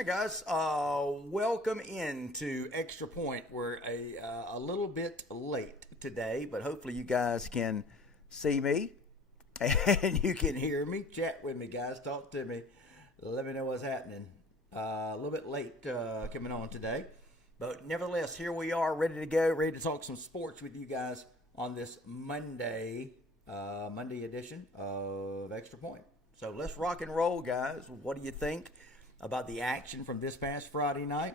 All right, guys. Welcome into Extra Point. We're a little bit late today, but hopefully you guys can see me and you can hear me. Chat with me, guys. Talk to me. Let me know what's happening. A little bit late coming on today, but nevertheless, here we are, ready to go, ready to talk some sports with you guys on this Monday edition of Extra Point. So let's rock and roll, guys. What do you think about the action from this past Friday night?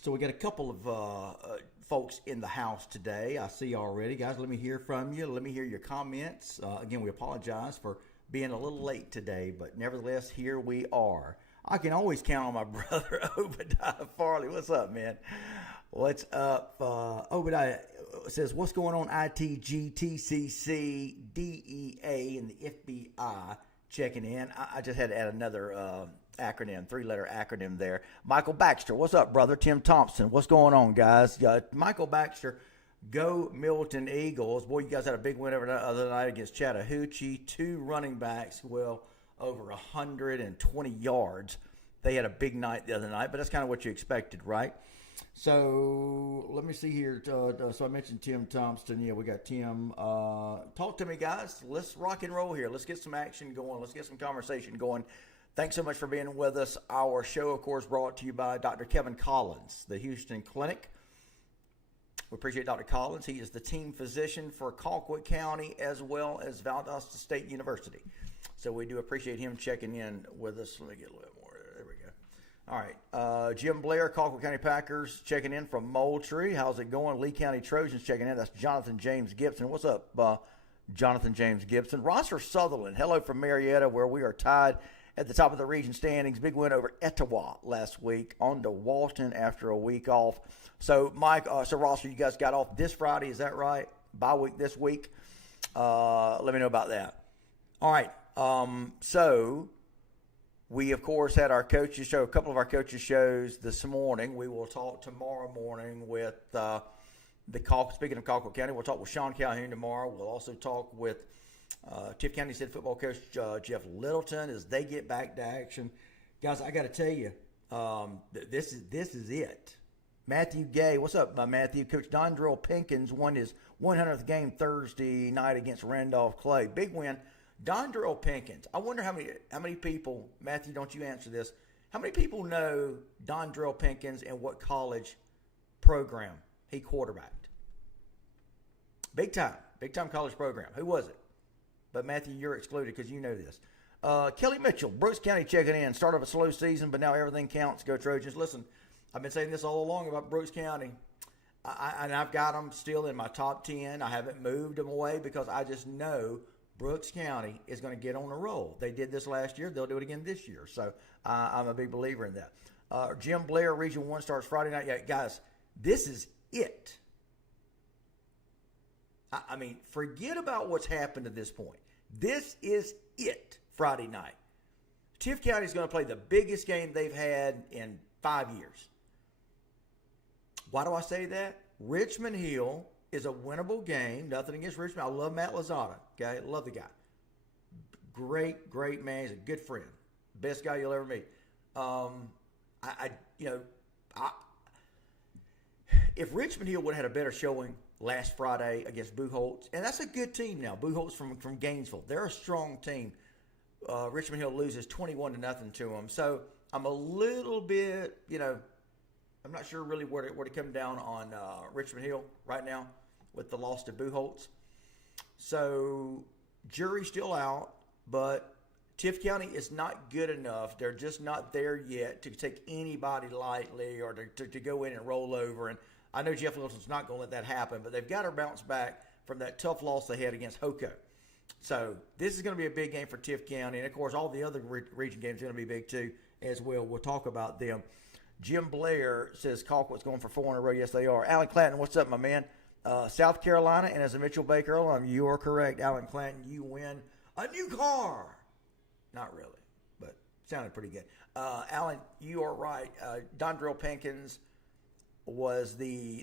So we got a couple of folks in the house today. I see already, guys. Let me hear from you. Let me hear your comments. Again, we apologize for being a little late today, but nevertheless, here we are. I can always count on my brother Obadiah Farley. What's up, man? What's up? Obadiah says, "What's going on? ITG, TCC, DEA, and the FBI checking in." I just had to add another acronym, three-letter acronym there. Michael Baxter, what's up, brother? Tim Thompson, what's going on, guys? Michael Baxter, go Milton Eagles. Boy, you guys had a big win over the other night against Chattahoochee. Two running backs, well, over 120 yards. They had a big night the other night, but that's kind of what you expected, right? So let me see here. So I mentioned Tim Thompson. Yeah, we got Tim. Talk to me, guys. Let's rock and roll here. Let's get some action going. Let's get some conversation going. Thanks so much for being with us. Our show, of course, brought to you by Dr. Kevin Collins, the Houston Clinic. We appreciate Dr. Collins. He is the team physician for Colquitt County as well as Valdosta State University. So we do appreciate him checking in with us. Let me get a little more. There we go. All right. Jim Blair, Colquitt County Packers, checking in from Moultrie. How's it going? Lee County Trojans checking in. That's Jonathan James Gibson. What's up, Jonathan James Gibson? Rosser Sutherland, hello from Marietta, where we are tied at the top of the region standings. Big win over Etowah last week. On to Walton after a week off. So, Mike, Rosser, you guys got off this Friday. Is that right? Bye week this week. Let me know about that. All right. So we, of course, had our coaches show, a couple of our coaches shows this morning. We will talk tomorrow morning with speaking of Colquitt County, we'll talk with Sean Calhoun tomorrow. We'll also talk with Tiff County State football coach Jeff Littleton as they get back to action. Guys, I got to tell you, this is it. Matthew Gay, what's up, Matthew? Coach Dondrell Pinkins won his 100th game Thursday night against Randolph Clay. Big win. Dondrell Pinkins. I wonder how many people, Matthew, don't you answer this, how many people know Dondrell Pinkins and what college program he quarterbacked? Big time college program. Who was it? But Matthew, you're excluded because you know this. Kelly Mitchell, Brooks County checking in. Start of a slow season, but now everything counts. Go Trojans. Listen, I've been saying this all along about Brooks County. And I've got them still in my top 10. I haven't moved them away because I just know Brooks County is going to get on a roll. They did this last year. They'll do it again this year. So I'm a big believer in that. Jim Blair, Region 1 starts Friday night. Yeah, guys, this is it. I mean, forget about what's happened to this point. This is it Friday night. Tiff County is going to play the biggest game they've had in 5 years. Why do I say that? Richmond Hill is a winnable game. Nothing against Richmond. I love Matt Lozada. Okay, love the guy. Great man. He's a good friend. Best guy you'll ever meet. If Richmond Hill would have had a better showing last Friday against Buchholz, and that's a good team now. Buchholz from Gainesville. They're a strong team. Richmond Hill loses 21-0 to them. So I'm a little bit, I'm not sure really where to come down on Richmond Hill right now with the loss to Buchholz. So jury's still out, but Tiff County is not good enough. They're just not there yet to take anybody lightly or to go in and roll over. And I know Jeff Littleton's not going to let that happen, but they've got to bounce back from that tough loss they had against Hoco. So this is going to be a big game for Tiff County. And, of course, all the other region games are going to be big, too, as well. We'll talk about them. Jim Blair says Colquitt's going for 4 in a row. Yes, they are. Alan Clanton, what's up, my man? South Carolina, and as a Mitchell Baker alum, you are correct. Alan Clanton, you win a new car. Not really, but sounded pretty good. Alan, you are right. Dondrell Pinkins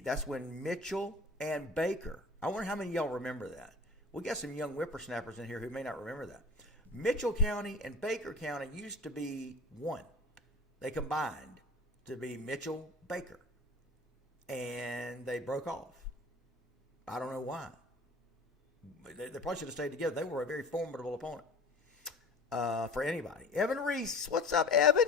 that's when Mitchell and Baker. I wonder how many of y'all remember that. We got some young whippersnappers in here who may not remember that. Mitchell County and Baker County used to be one. They combined to be Mitchell Baker, and they broke off. I don't know why. They probably should have stayed together. They were a very formidable opponent for anybody. Evan Reese, what's up, Evan?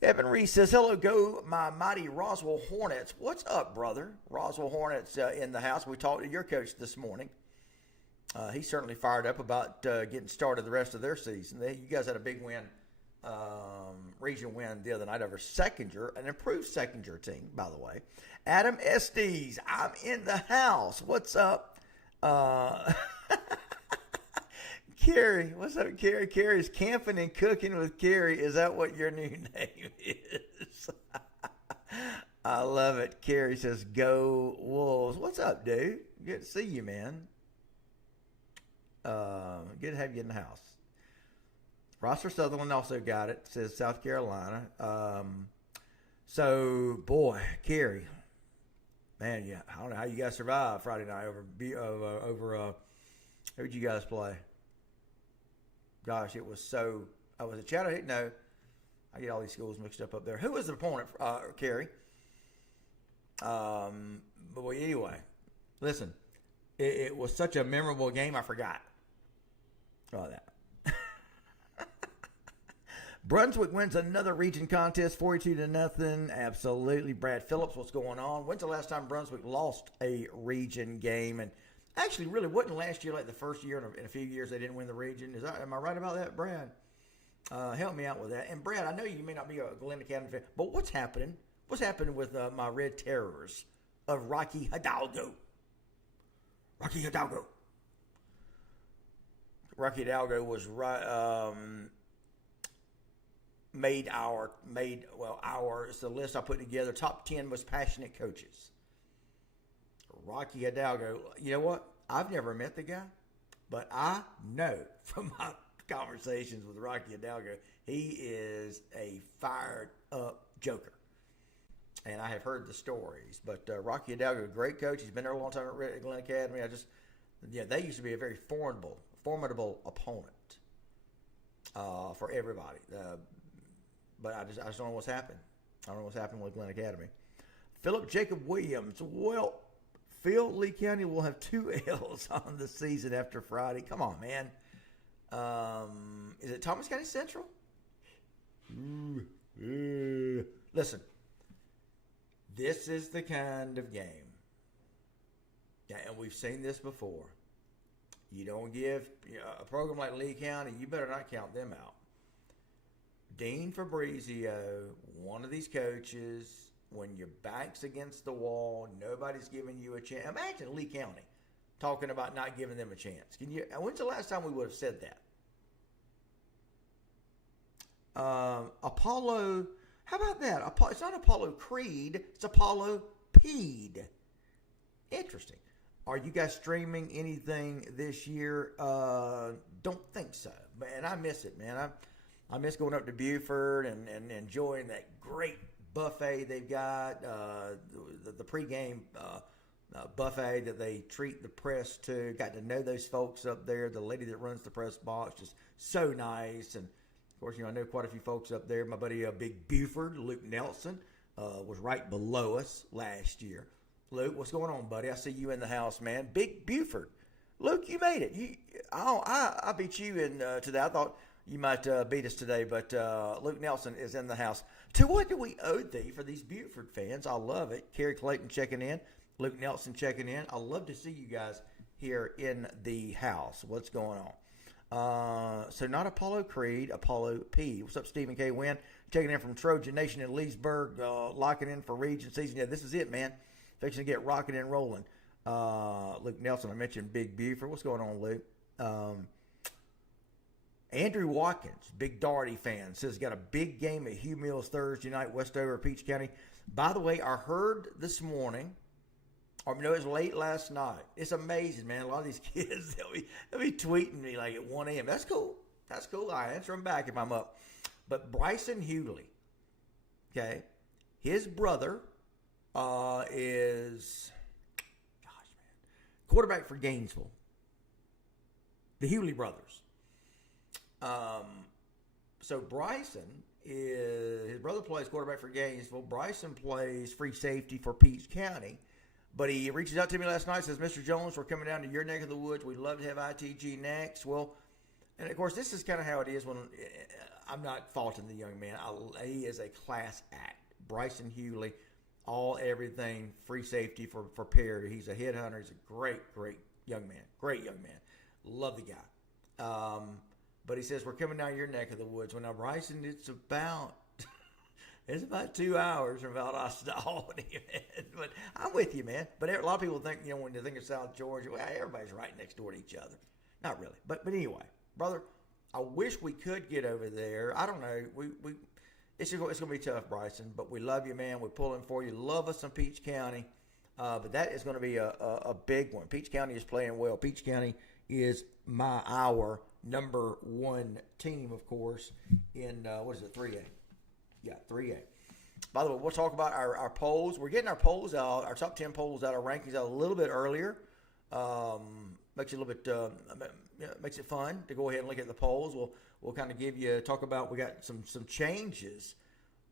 Evan Reese says, hello, go my mighty Roswell Hornets. What's up, brother? Roswell Hornets in the house. We talked to your coach this morning. He's certainly fired up about getting started the rest of their season. You guys had a big win, region win the other night over Seconder, an improved Seconder team, by the way. Adam Estes, I'm in the house. What's up? Carrie, what's up, Carrie? Carrie's camping and cooking with Carrie. Is that what your new name is? I love it. Carrie says, go Wolves. What's up, dude? Good to see you, man. Good to have you in the house. Roster Sutherland also got it. Says South Carolina. So, boy, Carrie. Man, yeah, I don't know how you guys survived Friday night over who'd you guys play? Gosh, it was so. Was it Chattanooga? No, I get all these schools mixed up there. Who was the opponent, Carrie? But anyway, listen, it was such a memorable game. I forgot all that. Brunswick wins another region contest, 42-0. Absolutely, Brad Phillips. What's going on? When's the last time Brunswick lost a region game? And actually, really wasn't last year like the first year in a few years they didn't win the region. Am I right about that, Brad? Help me out with that. And Brad, I know you may not be a Glen Academy fan, but what's happening? What's happening with my Red Terrors of Rocky Hidalgo? Rocky Hidalgo. Rocky Hidalgo was made it's the list I put together, top 10 most passionate coaches. Rocky Hidalgo, you know what? I've never met the guy, but I know from my conversations with Rocky Hidalgo, he is a fired up joker. And I have heard the stories. But Rocky Hidalgo, great coach. He's been there a long time at Glen Academy. They used to be a very formidable opponent for everybody. But I just don't know what's happened. I don't know what's happened with Glen Academy. Philip Jacob Williams. Well, Phil, Lee County will have 2 L's on the season after Friday. Come on, man. Is it Thomas County Central? Listen, this is the kind of game, and we've seen this before. You don't give a program like Lee County, you better not count them out. Dean Fabrizio, one of these coaches, when your back's against the wall, nobody's giving you a chance. Imagine Lee County talking about not giving them a chance. When's the last time we would have said that? Apollo, how about that? It's not Apollo Creed, it's Apollo Peed. Interesting. Are you guys streaming anything this year? Don't think so. Man, I miss it, man. I miss going up to Buford and enjoying that great buffet they've got, the pregame buffet that they treat the press to. Got to know those folks up there. The lady that runs the press box, just so nice. And of course, I know quite a few folks up there. My buddy Big Buford, Luke Nelson, was right below us last year. Luke, what's going on, buddy? I see you in the house, man. Big Buford. Luke, you made it. I beat you in today. I thought you might beat us today, but Luke Nelson is in the house. To what do we owe thee for these Buford fans? I love it. Kerry Clayton checking in. Luke Nelson checking in. I love to see you guys here in the house. What's going on? So not Apollo Creed, Apollo P. What's up, Stephen K. Wynn? Checking in from Trojan Nation in Leesburg, locking in for region season. Yeah, this is it, man. Fixing to get rocking and rolling. Luke Nelson, I mentioned Big Buford. What's going on, Luke? Andrew Watkins, big Doherty fan, says got a big game at Hugh Mills Thursday night, Westover, Peach County. By the way, I heard this morning, or no, it was late last night. It's amazing, man. A lot of these kids, they'll be tweeting me like at 1 a.m. That's cool. That's cool. I answer them back if I'm up. But Bryson Hewley, okay, his brother is, quarterback for Gainesville. The Hewley brothers. So Bryson is brother plays quarterback for Gainesville. Bryson plays free safety for Peach County. But he reaches out to me last night, says, Mr. Jones, we're coming down to your neck of the woods. We'd love to have ITG next. Well, and of course, this is kind of how it is when I'm not faulting the young man. He is a class act. Bryson Hewley, everything, free safety for Perry. He's a headhunter. He's a great young man. Great young man. Love the guy. But he says, we're coming down your neck of the woods. Well, now, Bryson, it's about 2 hours from Valdosta to Albany, man. But I'm with you, man. But a lot of people think, when they think of South Georgia, well, everybody's right next door to each other. Not really. But anyway, brother, I wish we could get over there. I don't know. It's going to be tough, Bryson. But we love you, man. We're pulling for you. Love us in Peach County. But that is going to be a big one. Peach County is playing well. Peach County is our number one team, of course, in, 3A? Yeah, 3A. By the way, we'll talk about our polls. We're getting our polls out, our top 10 polls out, our rankings out a little bit earlier. Makes it a little bit, makes it fun to go ahead and look at the polls. We'll kind of talk about, we got some changes.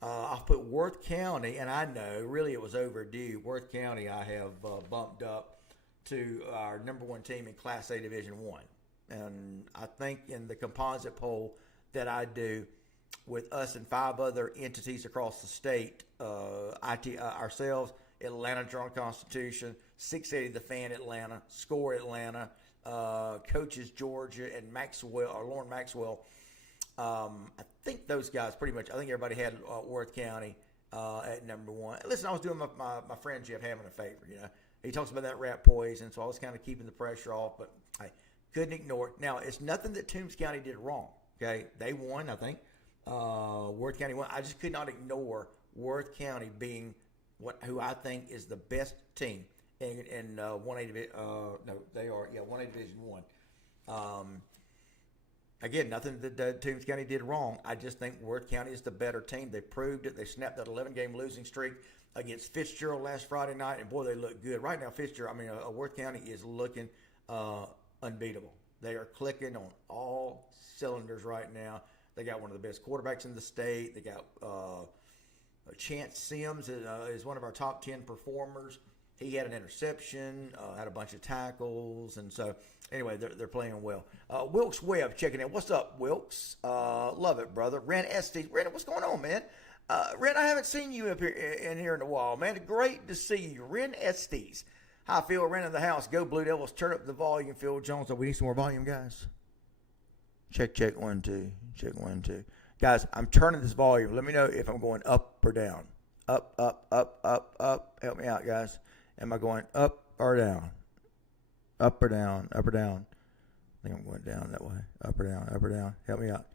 I've put Worth County, and I know really it was overdue. Worth County I have bumped up to our number one team in Class A Division I. And I think in the composite poll that I do with us and 5 other entities across the state, ourselves, Atlanta Journal-Constitution, 680 The Fan Atlanta, Score Atlanta, Coaches Georgia, and Lauren Maxwell. I think those guys pretty much, I think everybody had Worth County at number one. Listen, I was doing my friend Jeff Hammond a favor, He talks about that rat poison, so I was kind of keeping the pressure off, but I couldn't ignore it. Now, it's nothing that Toombs County did wrong, okay? They won, I think. Worth County won. I just could not ignore Worth County being who I think is the best team in 1A Division. No, they are 1A Division I. Again, nothing that Toombs County did wrong. I just think Worth County is the better team. They proved it. They snapped that 11-game losing streak against Fitzgerald last Friday night, and boy, they look good right now. Worth County is looking unbeatable. They are clicking on all cylinders right now. They got one of the best quarterbacks in the state. They got Chance Sims is one of our top 10 performers. He had an interception, had a bunch of tackles, and so anyway, they're playing well. Wilkes Webb checking in. What's up, Wilkes? Love it, brother. Ren Estes. Ren, what's going on, man? Ren, I haven't seen you up here in a while, man. Great to see you. Ren Estes. Hi, Phil. Ren in the house. Go Blue Devils. Turn up the volume, Phil Jones. We need some more volume, guys. Check, 1, 2. Check, 1, 2. Guys, I'm turning this volume. Let me know if I'm going up or down. Up, up, up, up, up. Help me out, guys. Am I going up or down? Up or down? Up or down? I think I'm going down that way. Up or down? Up or down? Help me out.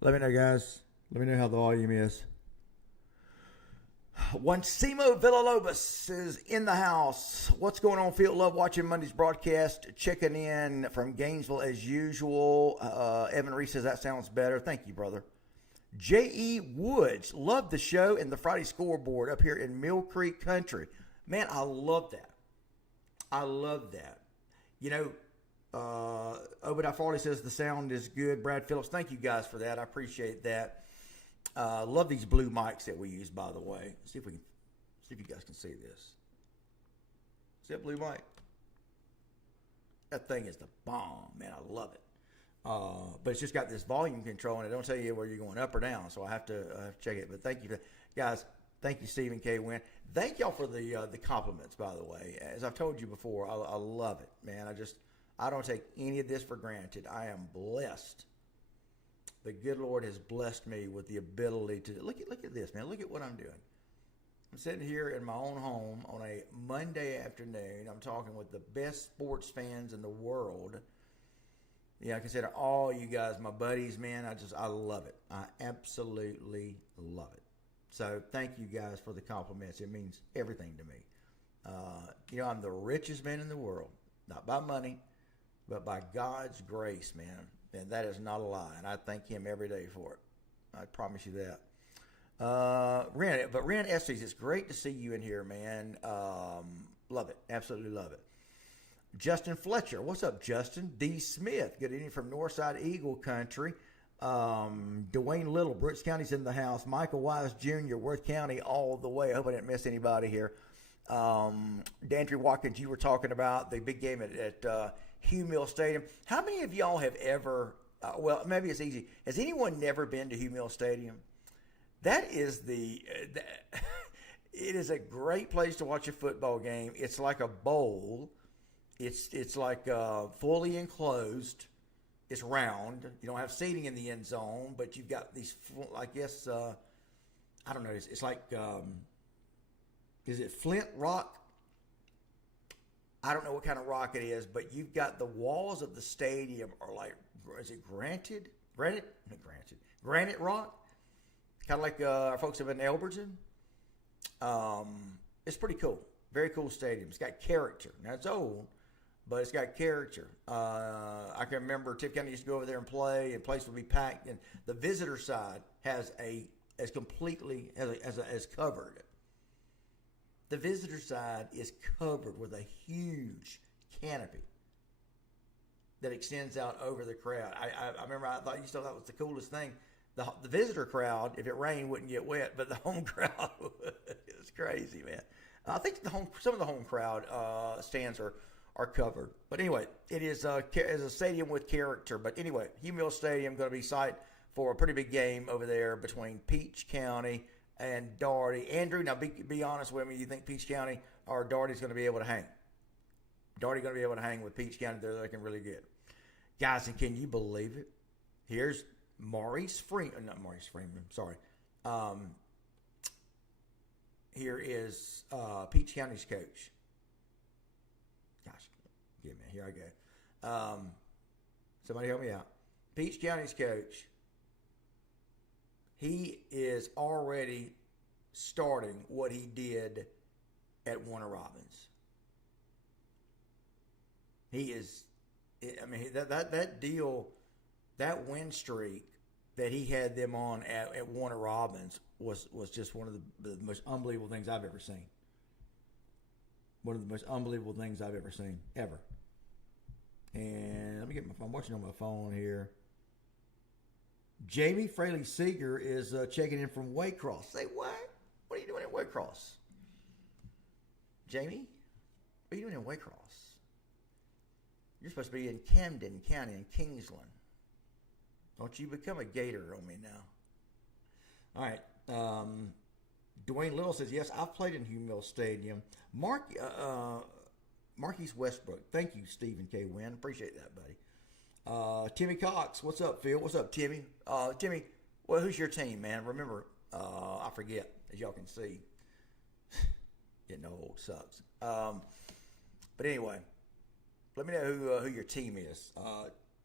Let me know, guys. Let me know how the volume is. Juancimo Villalobos is in the house. What's going on, Phil? Love watching Monday's broadcast. Checking in from Gainesville as usual. Evan Reese says that sounds better. Thank you, brother. J.E. Woods. Love the show and the Friday scoreboard up here in Mill Creek Country. Man, I love that. I love that. Obadiah Farley says the sound is good. Brad Phillips, thank you guys for that. I appreciate that. Love these blue mics that we use, by the way. See if you guys can see this. See that blue mic? That thing is the bomb, man. I love it. But it's just got this volume control, and it don't tell you where you're going up or down, so I have to check it. But thank you, guys. Thank you, Stephen K. Wynn. Thank y'all for the compliments, by the way. As I've told you before, I love it, man. I don't take any of this for granted. I am blessed. The good Lord has blessed me with the ability to look at this, man. Look at what I'm doing. I'm sitting here in my own home on a Monday afternoon. I'm talking with the best sports fans in the world. Yeah, I consider all you guys my buddies, man. I love it. I absolutely love it. So thank you guys for the compliments. It means everything to me. I'm the richest man in the world, not by money, but by God's grace, man. And that is not a lie. And I thank him every day for it. I promise you that. Ren Estes, it's great to see you in here, man. Love it. Absolutely love it. Justin Fletcher. What's up, Justin? D. Smith. Good evening from Northside Eagle Country. Dwayne Little, Brooks County's in the house. Michael Wise Jr., Worth County all the way. I hope I didn't miss anybody here. Dandry Watkins, you were talking about the big game at Hugh Mill Stadium. How many of y'all have ever, well, maybe it's easy. Has anyone never been to Hugh Mill Stadium? That is it is a great place to watch a football game. It's like a bowl. It's like fully enclosed. It's round. You don't have seating in the end zone, but you've got these, I guess, I don't know. It's like, is it flint rock? I don't know what kind of rock it is, but you've got the walls of the stadium are like, is it granite? Granite rock? Kind of like our folks up in Elberton. It's pretty cool. Very cool stadium. It's got character. Now, it's old, but it's got character. I can remember Tipp County used to go over there and play, and the place would be packed. And the visitor side has as covered. The visitor side is covered with a huge canopy that extends out over the crowd. I remember I used to thought that was the coolest thing. The visitor crowd, if it rained, wouldn't get wet, but the home crowd is crazy, man. I think some of the home crowd stands are covered. But anyway, it is a stadium with character. But anyway, Hugh Mill Stadium going to be site for a pretty big game over there between Peach County and Daugherty. Andrew, now be honest with me. You think Peach County or Daugherty's going to be able to hang? Daugherty going to be able to hang with Peach County. They're looking really good. Guys, and can you believe it? Here's Maurice Freeman. Not Maurice Freeman. Sorry. Here is Peach County's coach. Gosh, give me. Here I go. Somebody help me out. Peach County's coach. He is already starting what he did at Warner Robins. He is. I mean, that deal, that win streak that he had them on at Warner Robins was just one of the most unbelievable things I've ever seen. One of the most unbelievable things I've ever seen, ever. And let me get my phone. I'm watching on my phone here. Jamie Fraley Seeger is checking in from Waycross. Say what? What are you doing at Waycross? Jamie? What are you doing in Waycross? You're supposed to be in Camden County in Kingsland. Don't you become a Gator on me now. All right. Dwayne Little says, yes, I've played in Hugh Mill Stadium. Marquise Westbrook. Thank you, Stephen K. Wynn. Appreciate that, buddy. Timmy Cox. What's up, Phil? What's up, Timmy? Timmy, well, who's your team, man? Remember, I forget, as y'all can see. Getting old sucks. But anyway, let me know who your team is.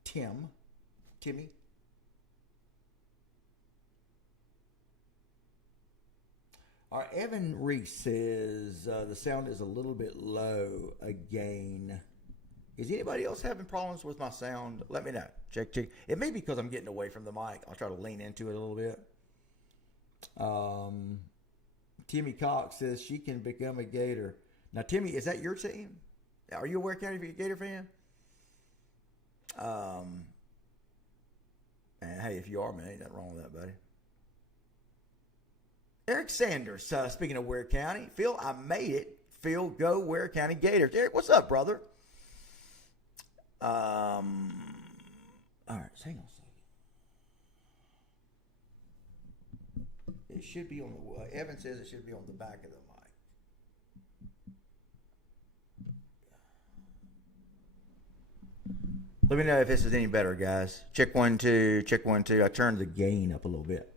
Timmy. All right, Evan Reese says the sound is a little bit low again. Is anybody else having problems with my sound? Let me know. Check. It may be because I'm getting away from the mic. I'll try to lean into it a little bit. Timmy Cox says she can become a Gator. Now, Timmy, is that your team? Are you a Ware County Gator fan? And hey, if you are, man, ain't nothing wrong with that, buddy. Eric Sanders, speaking of Ware County. Phil, I made it. Phil, go Ware County Gators. Eric, what's up, brother? All right, so hang on a second. It should be on the, Evan says it should be on the back of the mic. Let me know if this is any better, guys. Check 1 2. Check 1 2. I turned the gain up a little bit.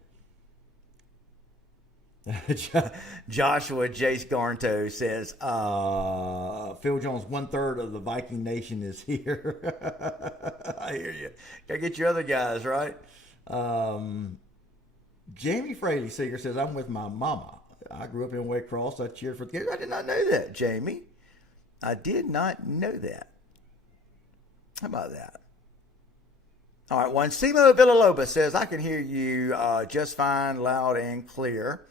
Joshua Jace Garnto says, Phil Jones, 1/3 of the Viking Nation is here. I hear you. Gotta get your other guys, right? Jamie Fraley Seeger says, I'm with my mama. I grew up in Waycross. I cheered for the Gators. I did not know that, Jamie. I did not know that. How about that? All right, Juancimo Villalobos says, I can hear you just fine, loud and clear.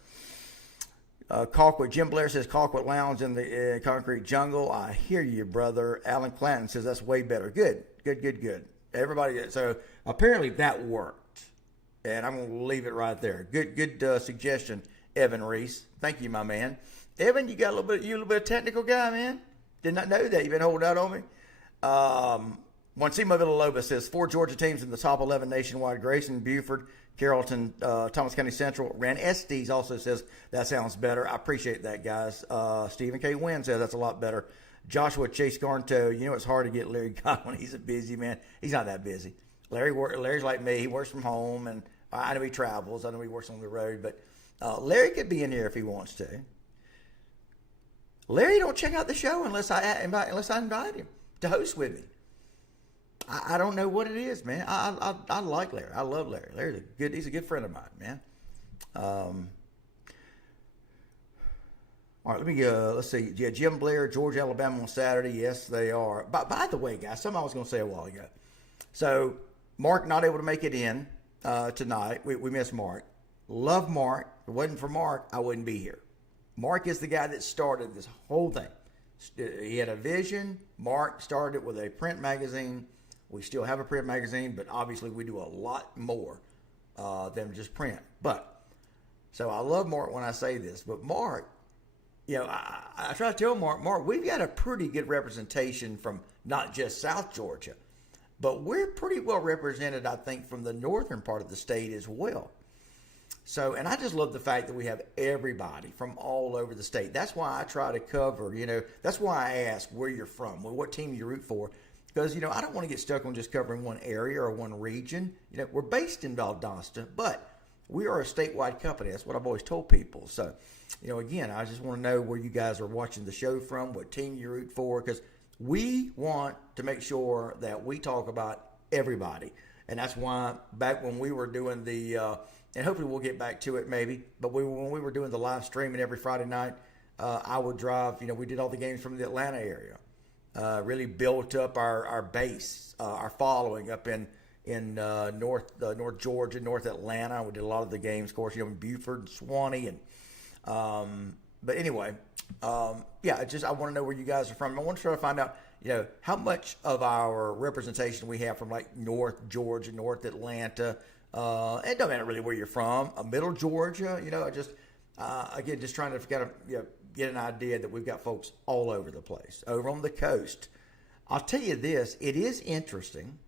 Jim Blair says, Colquitt Lounge in the concrete jungle. I hear you, brother. Alan Clanton says, that's way better. Good. Everybody, so apparently that worked. And I'm going to leave it right there. Good suggestion, Evan Reese. Thank you, my man. Evan, you a little bit of technical guy, man. Did not know that. You've been holding out on me. Juancimo Villalobos says 4 Georgia teams in the top 11 nationwide: Grayson, Buford, Carrollton, Thomas County Central. Ran Estes also says that sounds better. I appreciate that, guys. Stephen K. Wynn says that's a lot better. Joshua Chase Garnto, it's hard to get Larry Godwin. He's a busy man. He's not that busy. Larry's like me. He works from home, and I know he travels. I know he works on the road, but Larry could be in here if he wants to. Larry don't check out the show unless I invite him to host with me. I don't know what it is, man. I like Larry. I love Larry. He's a good friend of mine, man. All right, let's see. Yeah, Jim Blair, Georgia, Alabama on Saturday. Yes, they are. By the way, guys, something I was going to say a while ago. So, Mark not able to make it in tonight. We miss Mark. Love Mark. If it wasn't for Mark, I wouldn't be here. Mark is the guy that started this whole thing. He had a vision. Mark started it with a print magazine. We still have a print magazine, but obviously we do a lot more than just print. So I love Mark when I say this, but Mark, I try to tell Mark, we've got a pretty good representation from not just South Georgia, but we're pretty well represented, I think, from the northern part of the state as well. So, and I just love the fact that we have everybody from all over the state. That's why I try to cover, that's why I ask where you're from, what team you root for. Because, I don't want to get stuck on just covering one area or one region. We're based in Valdosta, but we are a statewide company. That's what I've always told people. So, again, I just want to know where you guys are watching the show from, what team you root for, because we want to make sure that we talk about everybody. And that's why back when we were doing and hopefully we'll get back to it maybe, but when we were doing the live streaming every Friday night, I would drive, we did all the games from the Atlanta area. Really built up our base, our following up in North Georgia, North Atlanta. We did a lot of the games, of course, in Buford and Swanee. But anyway, I want to know where you guys are from. I want to try to find out, how much of our representation we have from like North Georgia, North Atlanta. It doesn't matter really where you're from. Middle Georgia, again, just trying to kind of, get an idea that we've got folks all over the place, over on the coast. I'll tell you this, it is interesting.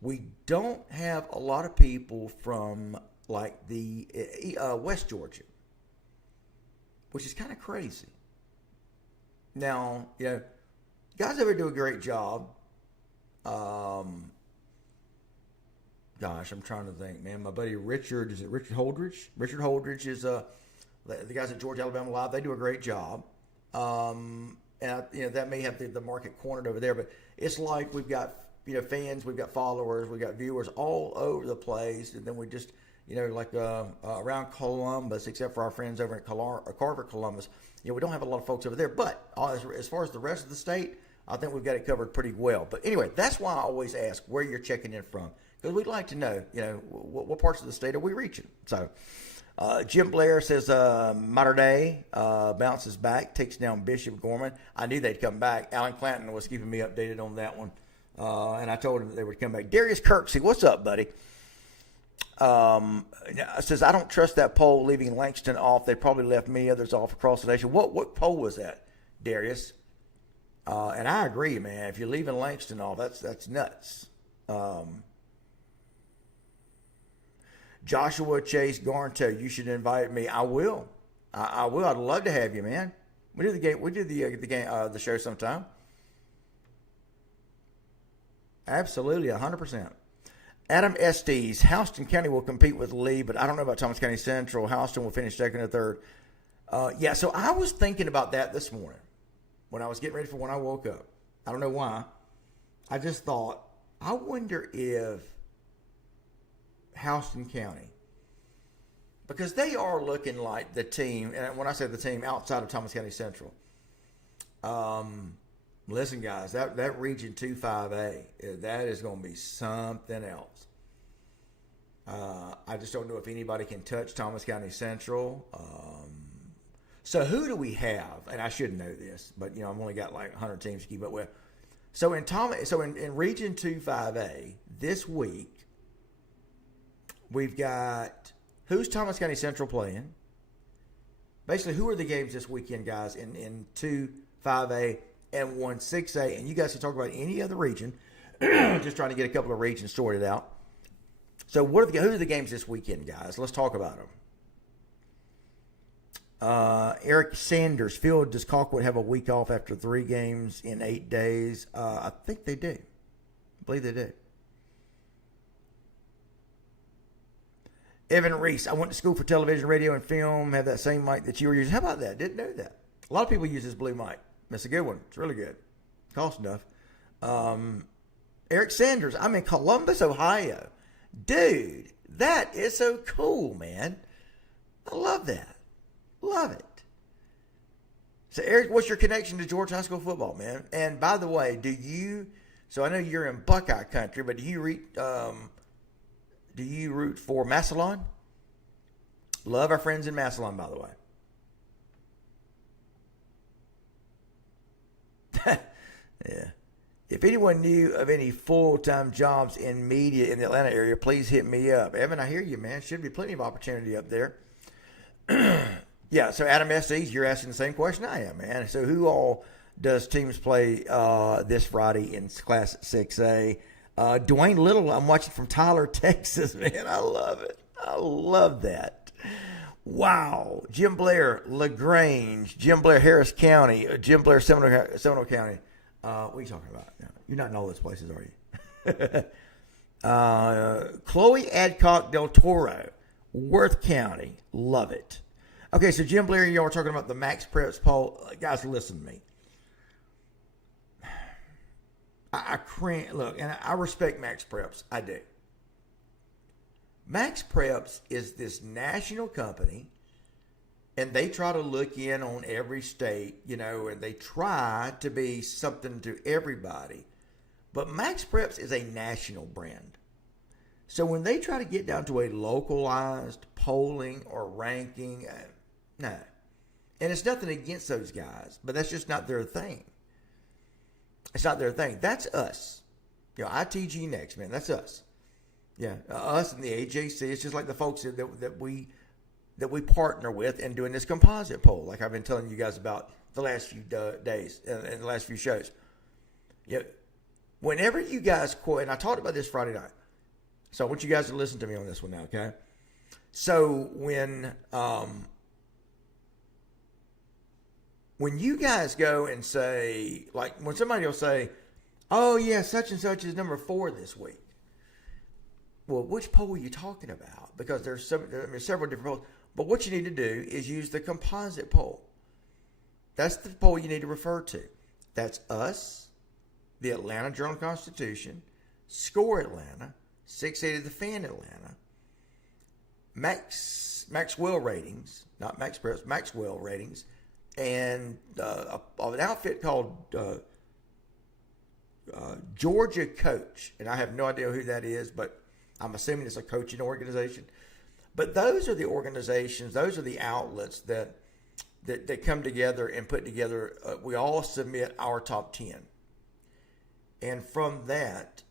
We don't have a lot of people from like the West Georgia, which is kind of crazy. Now, guys over do a great job. Gosh, I'm trying to think, man. My buddy Richard, is it Richard Holdridge? Richard Holdridge is the guys at Georgia Alabama Live. They do a great job. And that may have the market cornered over there, but it's like we've got fans, we've got followers, we've got viewers all over the place, and then we just around Columbus, except for our friends over at Carver, Columbus. We don't have a lot of folks over there, but as far as the rest of the state, I think we've got it covered pretty well. But anyway, that's why I always ask where you're checking in from, because we'd like to know, what parts of the state are we reaching. So, Jim Blair says, Mater Dei bounces back, takes down Bishop Gorman. I knew they'd come back. Alan Clanton was keeping me updated on that one. And I told him that they would come back. Darius Kirksey, what's up, buddy? Says, I don't trust that poll leaving Langston off. They probably left many others off across the nation. What poll was that, Darius? And I agree, man. If you're leaving Langston off, that's nuts. Joshua Chase Garnto, you should invite me. I will. I will. I'd love to have you, man. We do the game. We do the show sometime. Absolutely, 100%. Adam Estes, Houston County will compete with Lee, but I don't know about Thomas County Central. Houston will finish second or third. So I was thinking about that this morning when I was getting ready for when I woke up. I don't know why. I just thought, I wonder if Houston County, because they are looking like the team, and when I say the team, outside of Thomas County Central. Listen, guys, that Region 2-5A, that is going to be something else. I just don't know if anybody can touch Thomas County Central. So who do we have? And I should know this, but I've only got like 100 teams to keep up with. So in Region 2-5A this week, We've got who's Thomas County Central playing. Basically, who are the games this weekend, guys, in 2, 5A, and 1, 6A? And you guys can talk about any other region. Just trying to get a couple of regions sorted out. So, who are the games this weekend, guys? Let's talk about them. Eric Sanders, Phil, does Colquitt have a week off after 3 games in 8 days? I think they do. I believe they do. Evan Reese, I went to school for television, radio, and film. Have that same mic that you were using. How about that? Didn't know that. A lot of people use this blue mic. That's a good one. It's really good. Costs enough. Eric Sanders, I'm in Columbus, Ohio. Dude, that is so cool, man. I love that. Love it. So, Eric, what's your connection to George High School football, man? And by the way, so I know you're in Buckeye country, but do you root for Massillon? Love our friends in Massillon, by the way. Yeah. If anyone knew of any full-time jobs in media in the Atlanta area, please hit me up. Evan, I hear you, man. Should be plenty of opportunity up there. Yeah, so Adam S.E., you're asking the same question I am, man. So who all does teams play this Friday in Class 6A? Dwayne Little, I'm watching from Tyler, Texas, man. I love it. I love that. Wow. Jim Blair, LaGrange. Jim Blair, Harris County. Jim Blair, Seminole County. What are you talking about? You're not in all those places, are you? Chloe Adcock Del Toro, Worth County. Love it. Okay, so Jim Blair, y'all were talking about the Max Preps poll. Guys, listen to me. I cringe. Look, and I respect Max Preps. I do. Max Preps is this national company, and they try to look in on every state, and they try to be something to everybody. But Max Preps is a national brand. So when they try to get down to a localized polling or ranking, no. And it's nothing against those guys, but that's just not their thing. It's not their thing. That's us. ITG Next, man. That's us. Yeah, us and the AJC. It's just like the folks that we partner with and doing this composite poll, like I've been telling you guys about the last few days and the last few shows. Yeah, whenever you guys quote, and I talked about this Friday night, so I want you guys to listen to me on this one now, okay? So when you guys go and say, like when somebody will say, oh yeah, such and such is number 4 this week. Well, which poll are you talking about? Because there's several different polls. But what you need to do is use the composite poll. That's the poll you need to refer to. That's us, the Atlanta Journal-Constitution, Score Atlanta, 680 The Fan Atlanta, Maxwell Ratings, not Max Preps, Maxwell Ratings, and an outfit called Georgia Coach. And I have no idea who that is, but I'm assuming it's a coaching organization. But those are the organizations, those are the outlets that come together and put together, we all submit our top 10. And from that,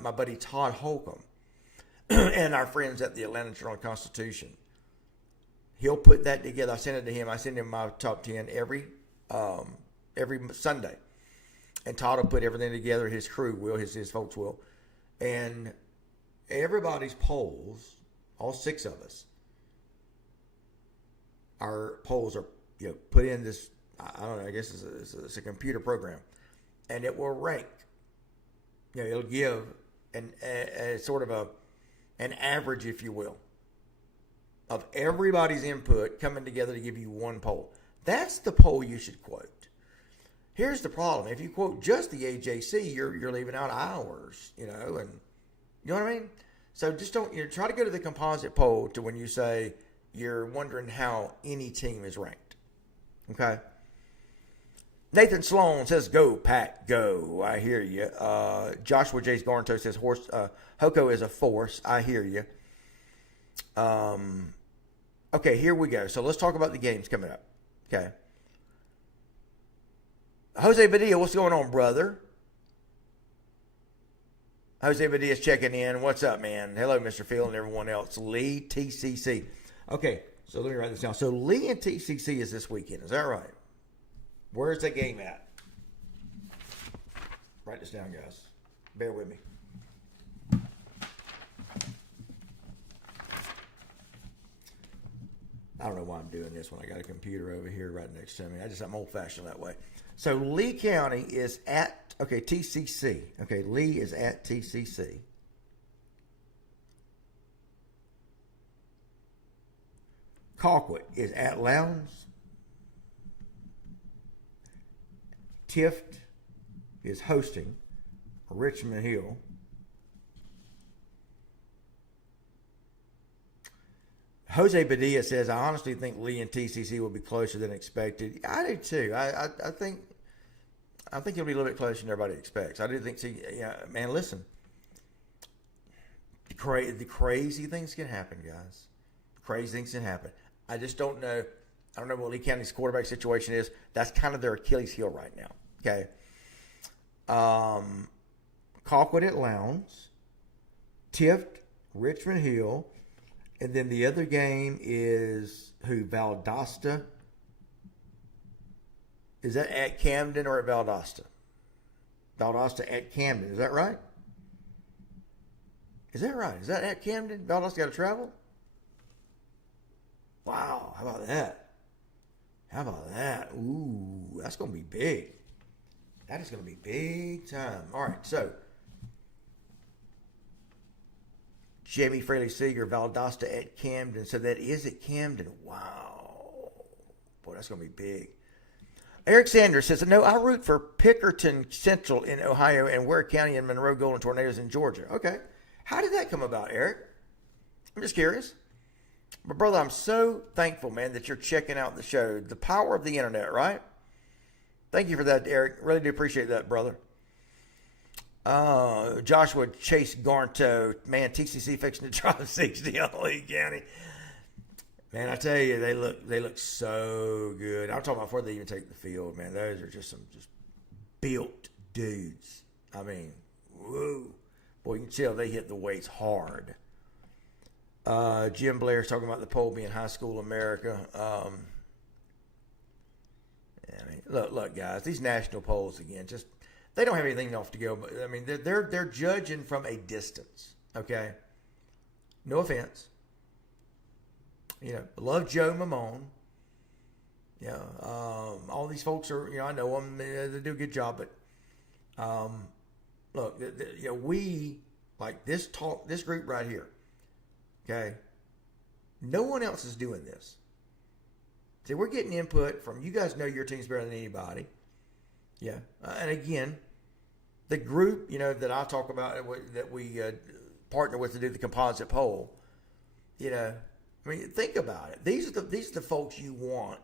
my buddy Todd Holcomb and our friends at the Atlanta Journal-Constitution, he'll put that together. I send it to him. I send him my top 10 every Sunday. And Todd will put everything together. His crew will, his folks will. And everybody's polls, all 6 of us, our polls are put in this, I don't know, I guess it's a computer program. And it will rank. It'll give a sort of an average, if you will, of everybody's input coming together to give you one poll. That's the poll you should quote. Here's the problem. If you quote just the AJC, you're leaving out ours, and you know what I mean? So just don't, try to go to the composite poll to when you say you're wondering how any team is ranked. Okay? Nathan Sloan says, go, Pack, go. I hear you. Joshua J. Garnto says, Hoko is a force. I hear you. Okay, here we go. So let's talk about the games coming up. Okay. Jose Badilla, what's going on, brother? Jose Badia's checking in. What's up, man? Hello, Mr. Phil and everyone else. Lee TCC. Okay, so let me write this down. So Lee and TCC is this weekend. Is that right? Where's that game at? Write this down, guys. Bear with me. I don't know why I'm doing this when I got a computer over here right next to me. I'm old-fashioned that way. So Lee County is at, TCC. Okay, Lee is at TCC. Colquitt is at Lowndes. Tift is hosting Richmond Hill. Jose Badia says, I honestly think Lee and TCC will be closer than expected. I do too. I think it'll be a little bit closer than everybody expects. I do think, man, listen. The crazy things can happen, guys. Crazy things can happen. I just don't know. I don't know what Lee County's quarterback situation is. That's kind of their Achilles heel right now. Okay. Colquitt at Lowndes. Tift, Richmond Hill. And then the other game is who? Valdosta. Is that at Camden or at Valdosta? Valdosta at Camden. Is that right? Is that right? Is that at Camden? Valdosta got to travel? Wow. How about that? How about that? Ooh, that's going to be big. That is going to be big time. All right, so Jamie Fraley Seeger, Valdosta at Camden. So that is at Camden. Wow. Boy, that's going to be big. Eric Sanders says, no, I root for Pickerton Central in Ohio and Ware County and Monroe Golden Tornadoes in Georgia. Okay. How did that come about, Eric? I'm just curious. But, brother, I'm so thankful, man, that you're checking out the show. The power of the internet, right? Thank you for that, Eric. Really do appreciate that, brother. Joshua Chase Garnto, man, TCC fixing to drop 60 on Lee County. Man, I tell you, they look so good. I'm talking about before they even take the field, man. Those are just built dudes. I mean, whoa. Boy, you can tell they hit the weights hard. Jim Blair's talking about the poll being High School America. Look, guys, these national polls again, just they don't have anything else to go. But I mean, they're judging from a distance. Okay, no offense. Love Joe Mamone. All these folks are, I know them. They do a good job, but look, we like this group right here. Okay, no one else is doing this. See, we're getting input from you guys. Know your team's better than anybody. Yeah, and again, the group that I talk about that we partner with to do the composite poll. I mean, think about it. These are the folks you want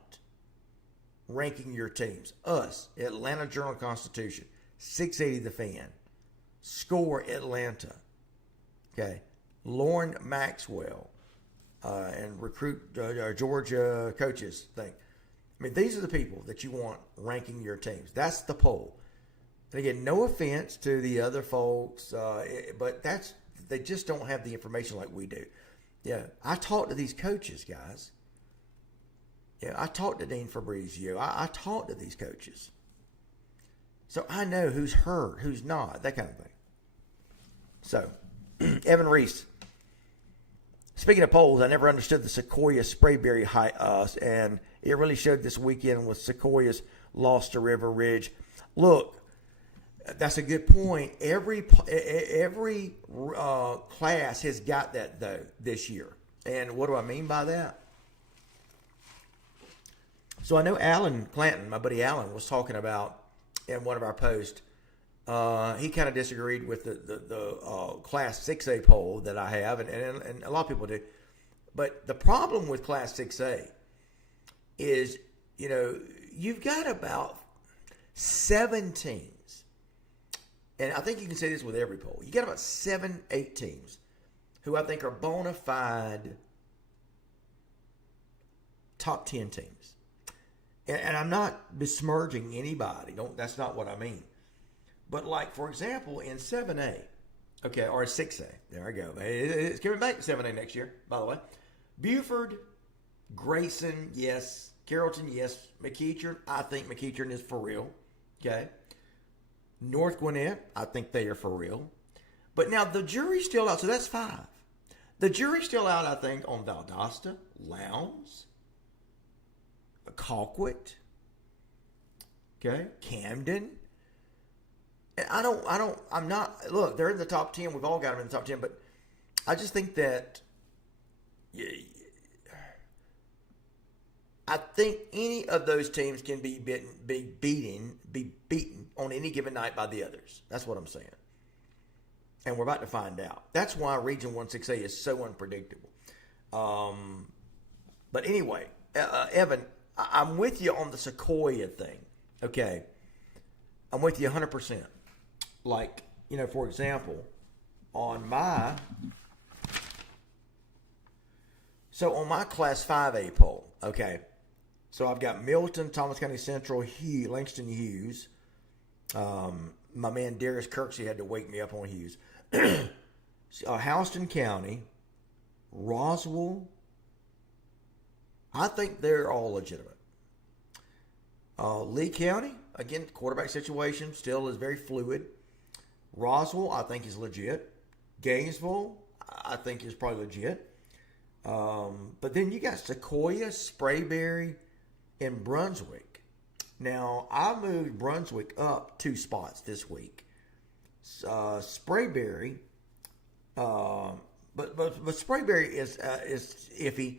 ranking your teams. Us, Atlanta Journal-Constitution, 680 The Fan, Score Atlanta. Okay. Lauren Maxwell, and Recruit Georgia Coaches thing. I mean, these are the people that you want ranking your teams. That's the poll. And again, no offense to the other folks, but they just don't have the information like we do. Yeah, I talked to these coaches, guys. Yeah, I talked to Dean Fabrizio. I talked to these coaches. So I know who's hurt, who's not, that kind of thing. So, Evan Reese. Speaking of polls, I never understood the Sequoia Sprayberry and it really showed this weekend with Sequoia's loss to River Ridge. Look, that's a good point. Every class has got that, though, this year. And what do I mean by that? So I know Alan Clanton, my buddy Alan, was talking about in one of our posts. He kind of disagreed with the Class 6A poll that I have, and a lot of people do. But the problem with Class 6A is, you've got about 7 teams. And I think you can say this with every poll. You got about 7, 8 teams who I think are bona fide top 10 teams. And I'm not besmirching anybody. That's not what I mean. But like, for example, in 7A, Okay, or 6A. There I go. It's coming back to 7A next year, by the way. Buford, Grayson, yes. Carrollton, yes. McEachern, I think McEachern is for real. Okay. North Gwinnett, I think they are for real. But now the jury's still out, so that's 5. The jury's still out, I think, on Valdosta, Lowndes, Colquitt, okay, Camden. And I'm not, look, they're in the top 10. We've all got them in the top 10, but I just think that, I think any of those teams can be beaten on any given night by the others. That's what I'm saying. And we're about to find out. That's why Region 1-6A is so unpredictable. But anyway, Evan, I'm with you on the Sequoia thing. Okay. I'm with you 100%. Like, for example, on my Class 5A poll, okay, so I've got Milton, Thomas County Central, Langston Hughes. My man Darius Kirksey had to wake me up on Hughes. Houston County, Roswell. I think they're all legitimate. Lee County, again, quarterback situation still is very fluid. Roswell, I think is legit. Gainesville, I think is probably legit. But then you got Sequoia, Sprayberry, and Brunswick. Now, I moved Brunswick up 2 spots this week. Sprayberry, but Sprayberry is iffy.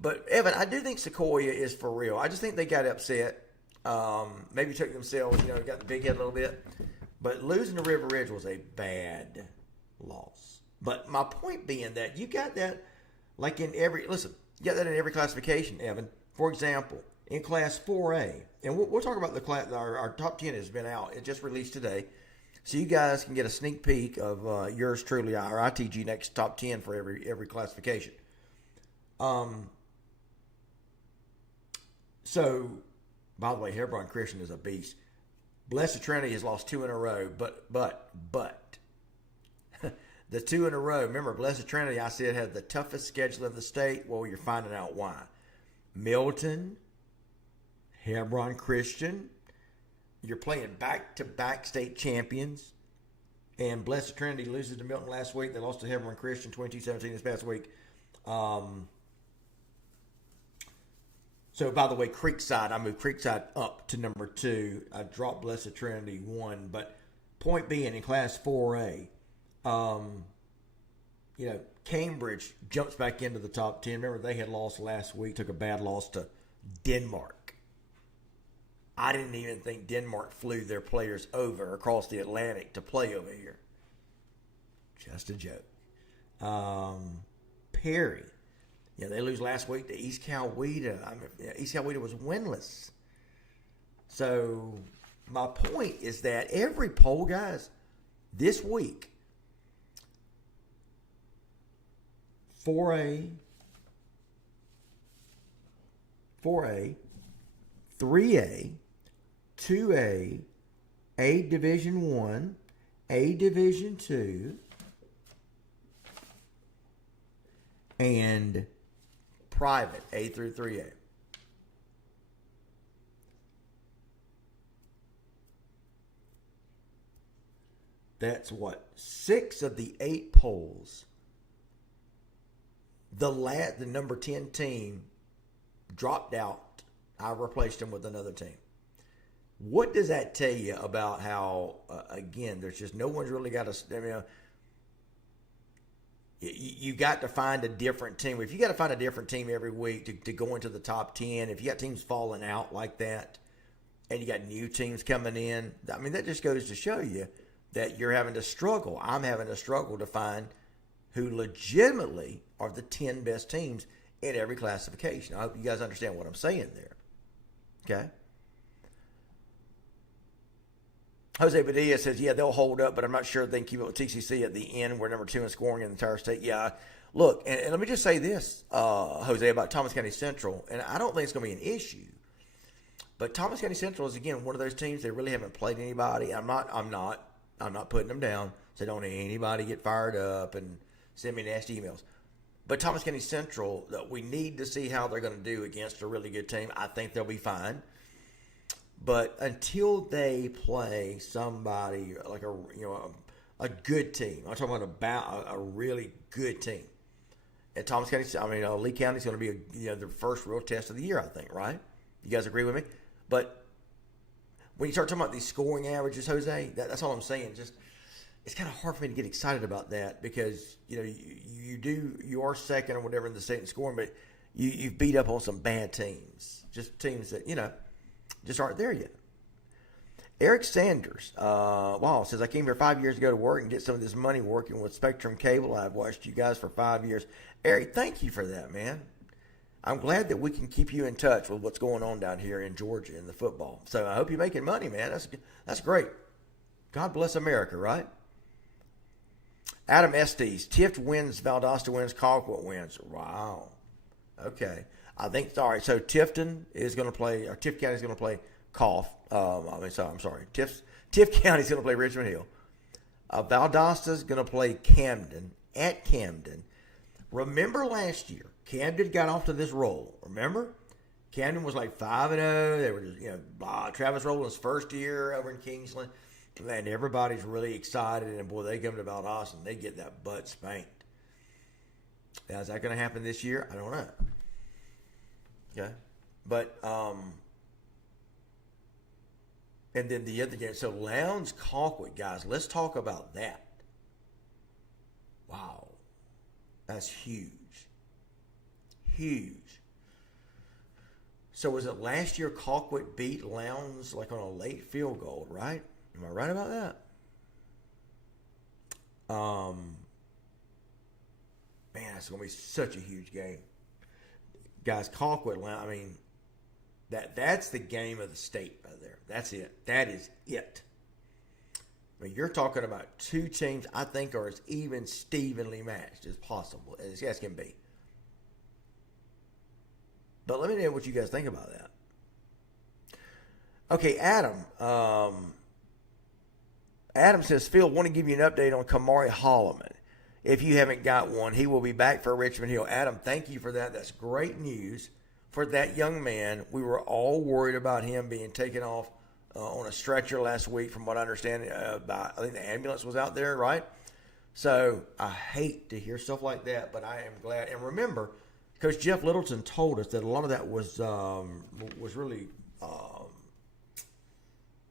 But Evan, I do think Sequoia is for real. I just think they got upset. Maybe took themselves, got the big head a little bit. But losing to River Ridge was a bad loss. But my point being that you got that like in every, you got that in every classification, Evan. For example, in Class 4A, and we'll talk about the class, our top 10 has been out. It just released today. So you guys can get a sneak peek of yours truly, our ITG Next top 10 for every classification. So, by the way, Hebron Christian is a beast. Blessed Trinity has lost 2 in a row, but the 2 in a row. Remember, Blessed Trinity, I said, had the toughest schedule of the state. Well, you're finding out why. Milton, Hebron Christian, you're playing back-to-back state champions. And Blessed Trinity loses to Milton last week. They lost to Hebron Christian 22-17 this past week. So, by the way, Creekside, I moved Creekside up to number 2. I dropped Blessed Trinity 1. But point being, in Class 4A, Cambridge jumps back into the top 10. Remember, they had lost last week, took a bad loss to Denmark. I didn't even think Denmark flew their players over across the Atlantic to play over here. Just a joke. Perry. They lose last week to East Coweta. East Coweta was winless. So my point is that every poll, guys, this week, 4A, 3A, 2A, A Division 1, A Division 2, and private, A through 3A. That's what? 6 of the 8 polls. The number 10 team dropped out. I replaced them with another team. What does that tell you about how, again, there's just no one's really got you got to find a different team. If you got to find a different team every week to go into the top 10, if you got teams falling out like that, and you got new teams coming in, that just goes to show you that you're having to struggle. I'm having to struggle to find who legitimately are the 10 best teams in every classification. I hope you guys understand what I'm saying there. Okay? Jose Padilla says, yeah, they'll hold up, but I'm not sure they can keep up with TCC at the end. We're number 2 in scoring in the entire state. Yeah, look, and let me just say this, Jose, about Thomas County Central, and I don't think it's going to be an issue. But Thomas County Central is, again, one of those teams that really haven't played anybody. I'm not putting them down. So don't anybody get fired up and send me nasty emails. But Thomas County Central, we need to see how they're going to do against a really good team. I think they'll be fine. But until they play somebody like a good team, I'm talking about a really good team. And Thomas County, Lee County is going to be the first real test of the year, I think, right? You guys agree with me? But when you start talking about these scoring averages, Jose, that's all I'm saying. Just it's kind of hard for me to get excited about that because you are second or whatever in the state in scoring, but you've beat up on some bad teams, just teams that just aren't there yet. Eric Sanders, says, I came here 5 years ago to work and get some of this money working with Spectrum Cable. I've watched you guys for 5 years. Eric, thank you for that, man. I'm glad that we can keep you in touch with what's going on down here in Georgia in the football. So I hope you're making money, man. That's great. God bless America, right? Adam Estes, Tift wins, Valdosta wins, Colquitt wins. Wow. Okay. I think, all right, so Tifton is going to play, or Tift County is going to play Tift County is going to play Richmond Hill. Valdosta is going to play Camden at Camden. Remember last year, Camden got off to this roll. Remember? Camden was like 5-0. They were just, Travis Rowland's first year over in Kingsland. And everybody's really excited. And, boy, they come to Valdosta and they get that butt spanked. Now, is that going to happen this year? I don't know. Okay. But, and then the other game. So, Lowndes Colquitt, guys, let's talk about that. Wow. That's huge. Huge. So was it last year Colquitt beat Lowndes like on a late field goal, right? Am I right about that? Man, it's going to be such a huge game. Guys, Colquitt, that's the game of the state right there. That's it. That is it. I mean, you're talking about two teams I think are as Stevenly matched as possible, as guys can be. But let me know what you guys think about that. Okay, Adam. Adam says, Phil, want to give you an update on Kamari Holloman. If you haven't got one, he will be back for Richmond Hill. Adam, thank you for that. That's great news for that young man. We were all worried about him being taken off on a stretcher last week, from what I understand. I think the ambulance was out there, right? So I hate to hear stuff like that, but I am glad. And remember, Coach Jeff Littleton told us that a lot of that was really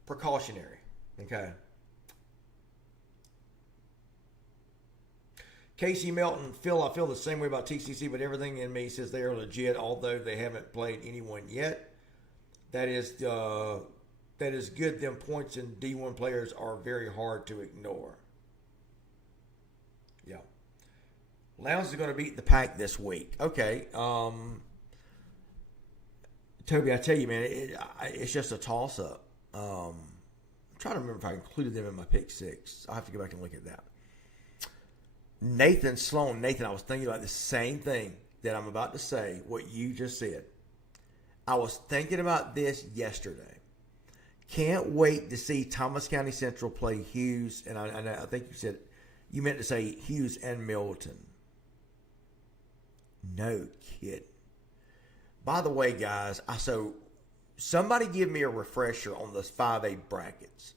precautionary. Okay. Casey Melton, Phil, I feel the same way about TCC, but everything in me says they are legit, although they haven't played anyone yet. That is good. Them points in D1 players are very hard to ignore. Yeah. Lowndes is going to beat the Pack this week. Okay. Toby, I tell you, man, it's just a toss-up. I'm trying to remember if I included them in my pick six. I'll have to go back and look at that. Nathan Sloan. Nathan, I was thinking about the same thing that I'm about to say, what you just said. I was thinking about this yesterday. Can't wait to see Thomas County Central play Hughes, and I think you meant to say Hughes and Milton. No kidding. By the way, guys, so somebody give me a refresher on those 5A brackets.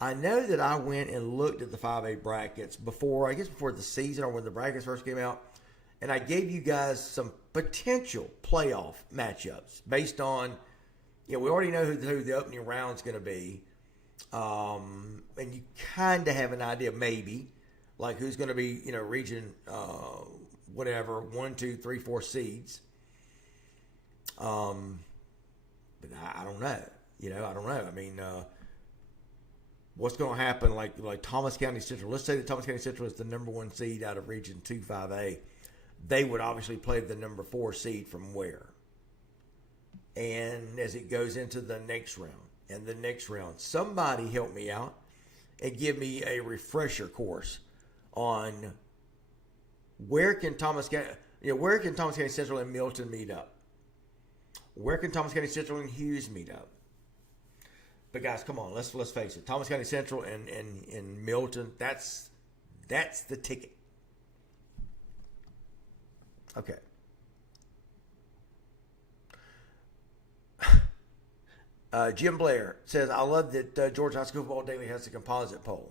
I know that I went and looked at the 5A brackets before the season or when the brackets first came out, and I gave you guys some potential playoff matchups based on, we already know who the opening round's going to be, and you kind of have an idea maybe, like who's going to be, region, whatever, 1, 2, 3, 4 seeds. But I don't know. I don't know. I mean, what's going to happen? Like Thomas County Central. Let's say that Thomas County Central is the number 1 seed out of Region 2 5A. They would obviously play the number 4 seed from where? And as it goes into the next round and the next round, somebody help me out and give me a refresher course on where can Thomas County Central and Milton meet up? Where can Thomas County Central and Hughes meet up? But guys, come on, let's face it. Thomas County Central and Milton, that's the ticket. Okay. Jim Blair says, I love that Georgia High School Football Daily has a composite poll.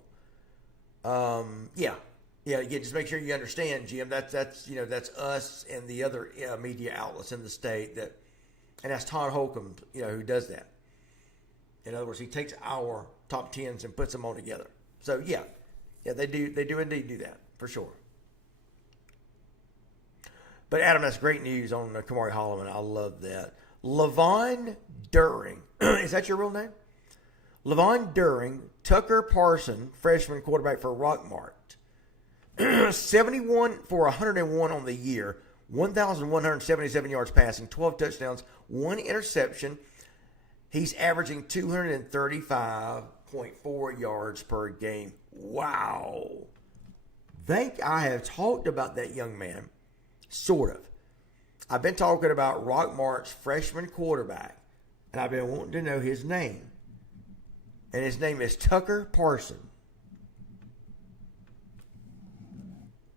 Yeah. Again, just make sure you understand, Jim. That's us and the other media outlets in the state and that's Todd Holcomb, who does that. In other words, he takes our top tens and puts them all together. So yeah, they do indeed do that for sure. But Adam, that's great news on Kamari Holloman. I love that. Levon During, is that your real name? Levon During, Tucker Parson, freshman quarterback for Rockmart. 71 for 101 on the year, 1,177 yards passing, 12 touchdowns, 1 interception. He's averaging 235.4 yards per game. Wow. Think I have talked about that young man, sort of. I've been talking about Rockmart's freshman quarterback, and I've been wanting to know his name. And his name is Tucker Parson.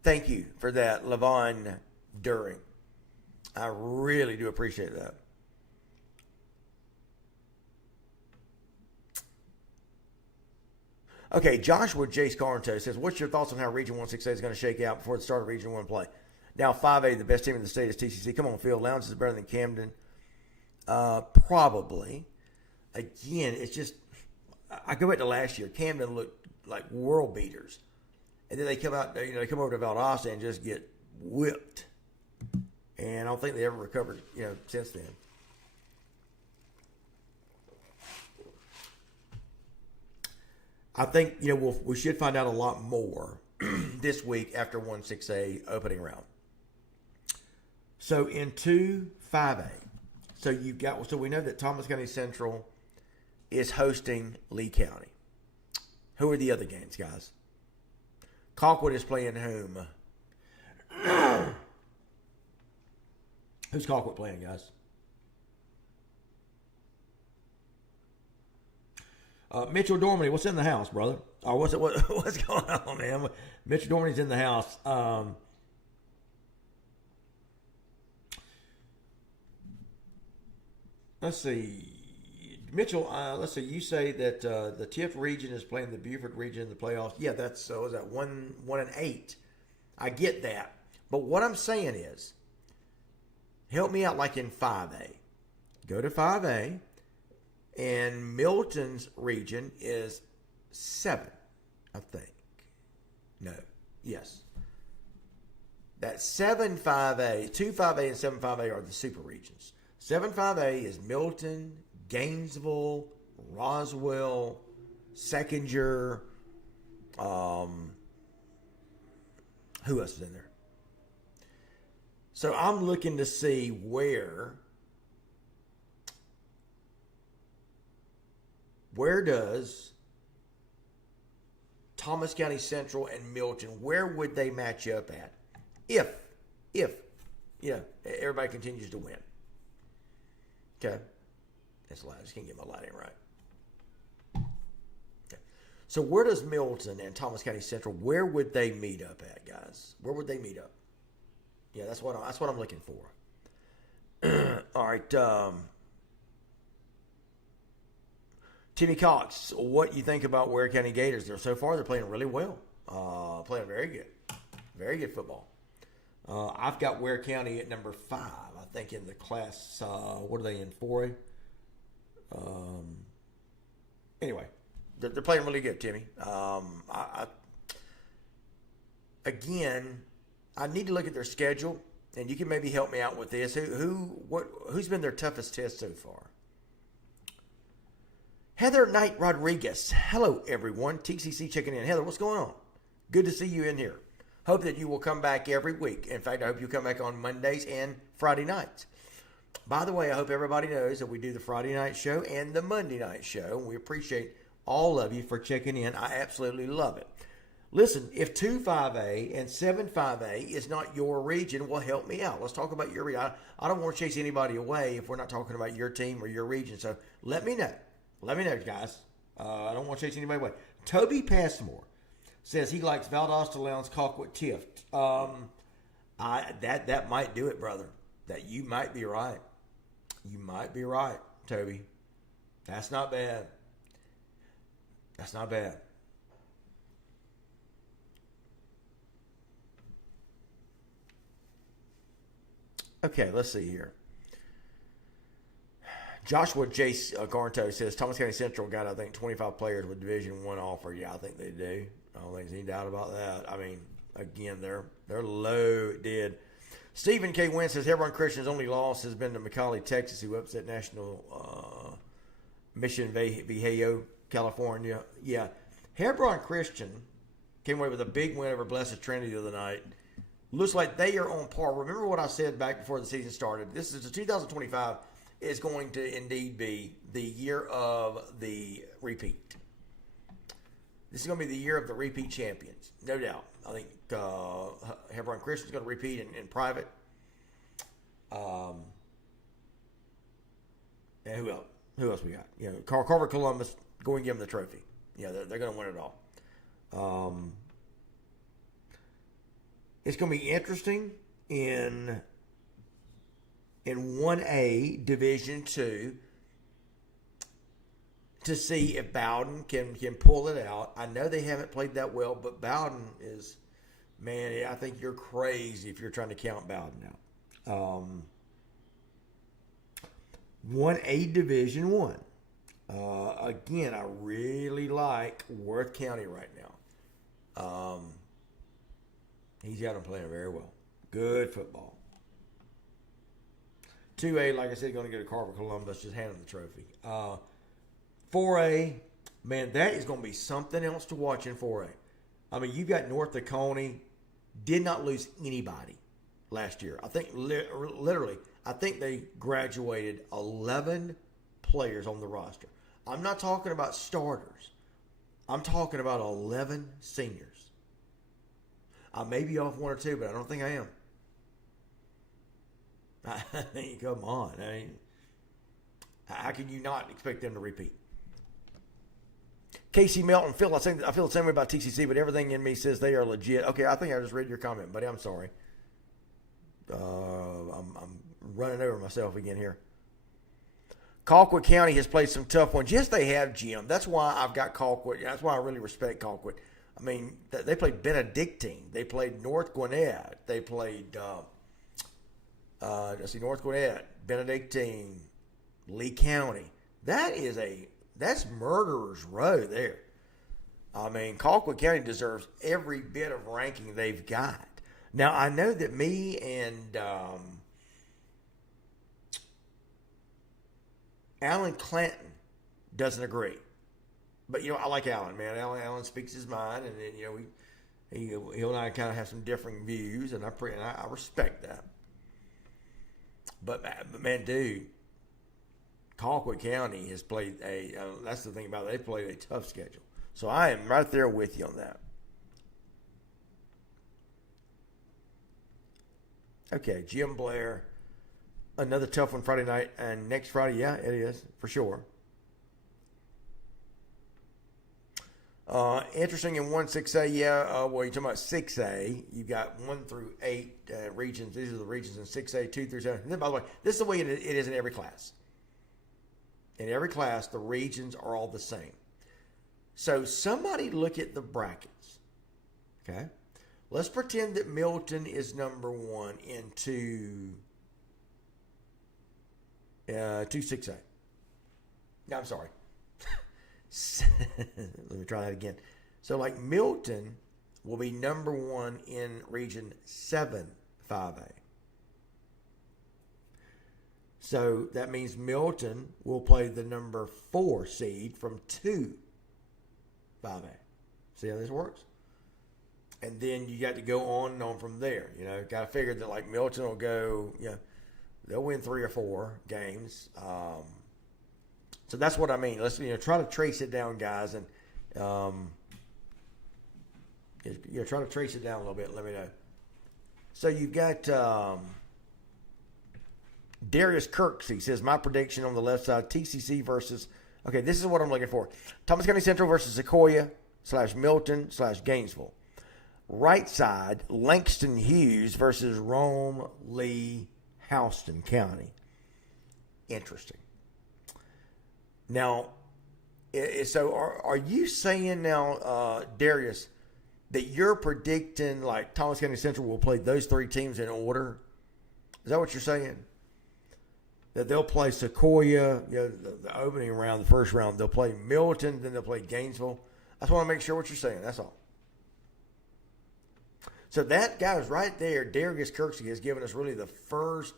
Thank you for that, Levon During. I really do appreciate that. Okay, Joshua Jace Carnto says, what's your thoughts on how Region 1-6A is going to shake out before the start of Region 1 play? Now, 5A, the best team in the state is TCC. Come on, Phil. Lowndes is better than Camden. Probably. Again, it's just, I go back to last year. Camden looked like world beaters. And then they come out, they come over to Valdosta and just get whipped. And I don't think they ever recovered, since then. I think, we should find out a lot more this week after 1-6A opening round. So in 2-5A, so we know that Thomas County Central is hosting Lee County. Who are the other games, guys? Colquitt is playing whom? Who's Colquitt playing, guys? Mitchell Dormany, what's in the house, brother? Or what's going on, man? Mitchell Dormany's in the house. Let's see. Mitchell, let's see. You say that the TIF region is playing the Buford region in the playoffs. Yeah, that's was that 1-8. I get that, but what I'm saying is, help me out. Like in 5A, go to 5A, and Milton's region is 7, I think. No, yes. That 7-5A, 2-5A, and 7-5A are the super regions. 7-5A is Milton, Gainesville, Roswell, Seconder. Who else is in there? So I'm looking to see where does Thomas County Central and Milton, where would they match up at? If everybody continues to win. Okay. That's loud. I just can't get my lighting right. Okay. So where does Milton and Thomas County Central, where would they meet up at, guys? Where would they meet up? Yeah, that's what I'm looking for. All right. Timmy Cox, what you think about Ware County Gators? So far, they're playing really well. Playing very good. Very good football. I've got Ware County at number 5, I think, in the class. What are they in, 4A? Anyway, they're playing really good, Timmy. Again, I need to look at their schedule, and you can maybe help me out with this. Who's been their toughest test so far? Heather Knight Rodriguez. Hello, everyone. TCC checking in. Heather, what's going on? Good to see you in here. Hope that you will come back every week. In fact, I hope you come back on Mondays and Friday nights. By the way, I hope everybody knows that we do the Friday night show and the Monday night show. We appreciate all of you for checking in. I absolutely love it. Listen, if 2-5A and 7-5A is not your region, well, help me out. Let's talk about your region. I don't want to chase anybody away if we're not talking about your team or your region. So let me know. Let me know, guys. I don't want to chase anybody away. Toby Passmore says he likes Valdosta, Lowndes, Colquitt, Tift. That might do it, brother. That you might be right. You might be right, Toby. That's not bad. That's not bad. Okay, let's see here. Joshua J. Garnto says Thomas County Central got, I think, 25 players with Division I offer. Yeah, I think they do. I don't think there's any doubt about that. I mean, again, they're loaded. Stephen K. Wynn says Hebron Christian's only loss has been to McCallie, Texas, who upset National Mission Viejo, California. Yeah, Hebron Christian came away with a big win over Blessed Trinity the other night. Looks like they are on par. Remember what I said back before the season started. This is the 2025 is going to indeed be the year of the repeat. This is going to be the year of the repeat champions, no doubt. I think Hebron Christian's going to repeat in private. And who else? Who else we got? You know, Carver Columbus, go and give them the trophy. Yeah, they're going to win it all. It's going to be interesting in 1A Division II to see if Bowden can pull it out. I know they haven't played that well, but Bowden is, man, I think you're crazy if you're trying to count Bowden out. 1A Division I. Again, I really like Worth County right now. He's got them playing very well. Good football. 2A, like I said, going to go to Carver Columbus, just hand them the trophy. 4A, man, that is going to be something else to watch in 4A. I mean, you got North Oconee, did not lose anybody last year. I think literally, I think they graduated 11 players on the roster. I'm not talking about starters. I'm talking about 11 seniors. I may be off one or two, but I don't think I am. I mean, come on. I mean, how can you not expect them to repeat? Casey Melton, Phil, I feel the same way about TCC, but everything in me says they are legit. Okay, I think I just read your comment, buddy. I'm sorry. I'm running over myself again here. Colquitt County has played some tough ones. Yes, they have, Jim. That's why I've got Colquitt. That's why I really respect Colquitt. I mean, they played Benedictine. They played North Gwinnett. They played, North Gwinnett, Benedictine, Lee County. That's murderer's row there. I mean, Colquitt County deserves every bit of ranking they've got. Now, I know that me and Alan Clanton doesn't agree. But, you know, I like Alan, man. Alan speaks his mind, and then, you know, he and I kind of have some differing views, and I respect that. But man, dude, Colquitt County has played that's the thing about it, they played a tough schedule. So I am right there with you on that. Okay, Jim Blair, another tough one Friday night, and next Friday, yeah, it is, for sure. Interesting in 1-6A, yeah. Well, you're talking about 6A. You got 1 through 8 regions. These are the regions in 6A, 2 through 7. And then, by the way, this is the way it is in every class. In every class, the regions are all the same. So somebody look at the brackets. Okay? Let's pretend that Milton is number 1 in 2-6A. No, I'm sorry. Let me try that again. So, like, Milton will be number 1 in Region 7-5A. So that means Milton will play the number 4 seed from 2-5A. See how this works? And then you got to go on and on from there. You know, got to figure that, like, Milton will go, you know, they'll win 3 or 4 games. So that's what I mean. Let's try to trace it down, guys, and try to trace it down a little bit. Let me know. So you've got Darius Kirks. He says my prediction on the left side: TCC versus Okay, this is what I'm looking for. Thomas County Central versus Sequoia / Milton / Gainesville. Right side, Langston Hughes versus Rome Lee Houston County. Interesting. Now, so are you saying now, Darius, that you're predicting like Thomas County Central will play those three teams in order? Is that what you're saying? That they'll play Sequoia, the opening round, the first round. They'll play Milton, then they'll play Gainesville. I just want to make sure what you're saying. That's all. So that guy is right there. Darius Kirksey has given us really the first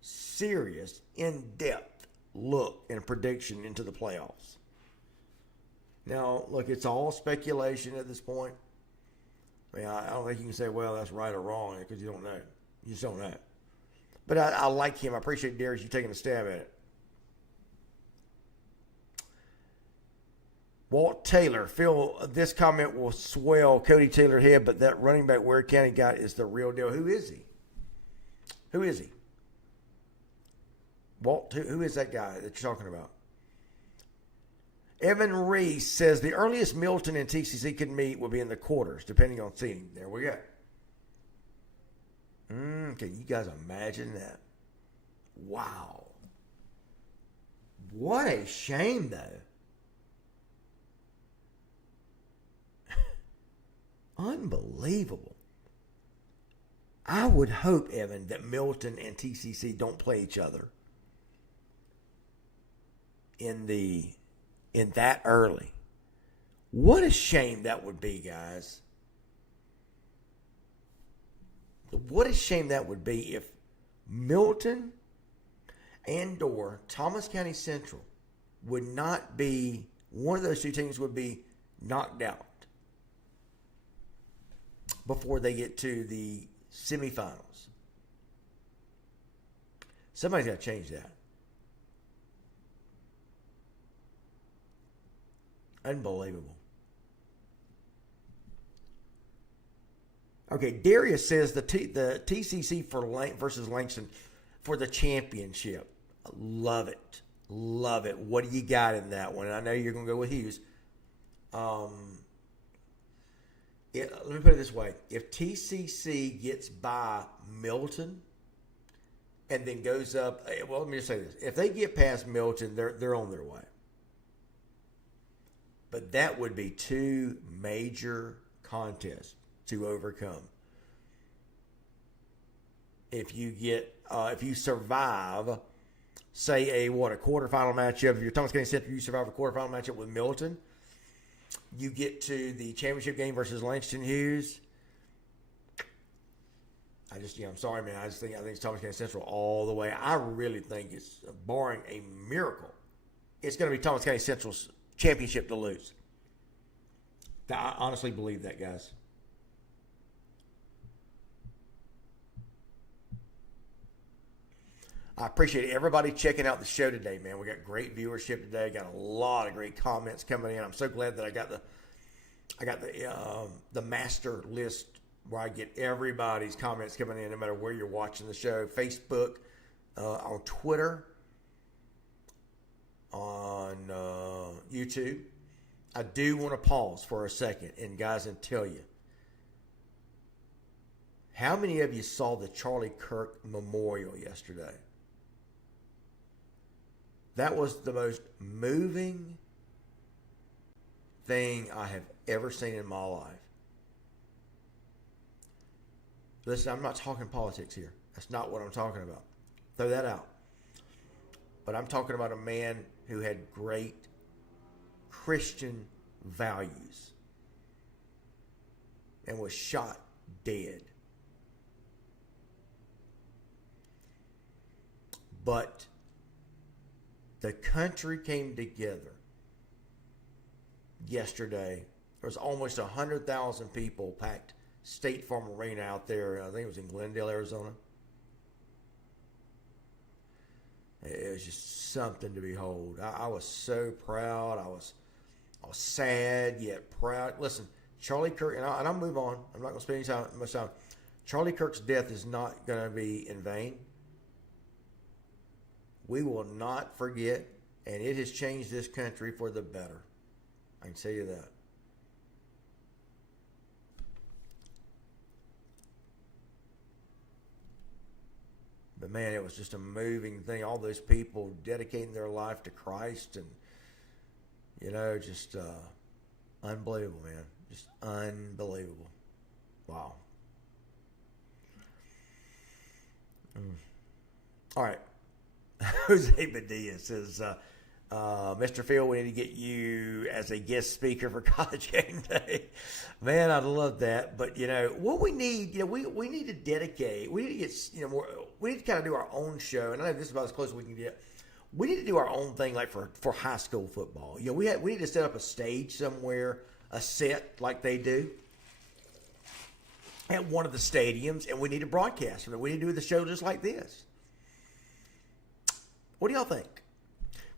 serious, in-depth look and prediction into the playoffs. Now, look, it's all speculation at this point. I mean, I don't think you can say, well, that's right or wrong, because you don't know. You just don't know. But I like him. I appreciate Darius, you taking a stab at it. Walt Taylor, Phil, this comment will swell Cody Taylor head, but that running back Ware County guy is the real deal. Who is he? Who is he? Walt, who is that guy that you're talking about? Evan Reese says the earliest Milton and TCC could meet will be in the quarters, depending on seeding. There we go. Can you guys imagine that? Wow. What a shame, though. Unbelievable. I would hope, Evan, that Milton and TCC don't play each other in that early. What a shame that would be, guys. What a shame that would be if Milton and/or Thomas County Central would not be, one of those two teams would be knocked out before they get to the semifinals. Somebody's got to change that. Unbelievable. Okay, Darius says the TCC versus Langston for the championship. Love it. Love it. What do you got in that one? I know you're going to go with Hughes. Let me put it this way. If TCC gets by Milton and then goes up, well, let me just say this. If they get past Milton, they're on their way. But that would be two major contests to overcome. If you survive, say a quarterfinal matchup. If you're Thomas County Central, you survive a quarterfinal matchup with Milton. You get to the championship game versus Langston Hughes. I'm sorry, man. I think it's Thomas County Central all the way. I really think it's, barring a miracle, it's going to be Thomas County Central's championship to lose. I honestly believe that, guys. I appreciate everybody checking out the show today, man. We got great viewership today. Got a lot of great comments coming in. I'm so glad that I got the master list where I get everybody's comments coming in, no matter where you're watching the show. Facebook, on Twitter, on YouTube. I do want to pause for a second and guys and tell you, how many of you saw the Charlie Kirk Memorial yesterday? That was the most moving thing I have ever seen in my life. Listen, I'm not talking politics here. That's not what I'm talking about. Throw that out. But I'm talking about a man who had great Christian values and was shot dead. But the country came together yesterday. There was almost 100,000 people packed State Farm Arena out there. I think it was in Glendale, Arizona. It was just something to behold. I was so proud. I was sad yet proud. Listen, Charlie Kirk, and I'll move on. I'm not going to spend much time. Charlie Kirk's death is not going to be in vain. We will not forget and it has changed this country for the better. I can tell you that. But man, it was just a moving thing. All those people dedicating their life to Christ, and just unbelievable, man. Just unbelievable. Wow. All right. Jose Padilla says, Mr. Phil, we need to get you as a guest speaker for College Game Day. Man, I'd love that. But, what we need, we need to dedicate, we need to get, more, we need to kind of do our own show. And I know this is about as close as we can get. We need to do our own thing, like for high school football. We need to set up a stage somewhere, a set like they do at one of the stadiums, and we need to broadcast from it. We need to do the show just like this. What do y'all think?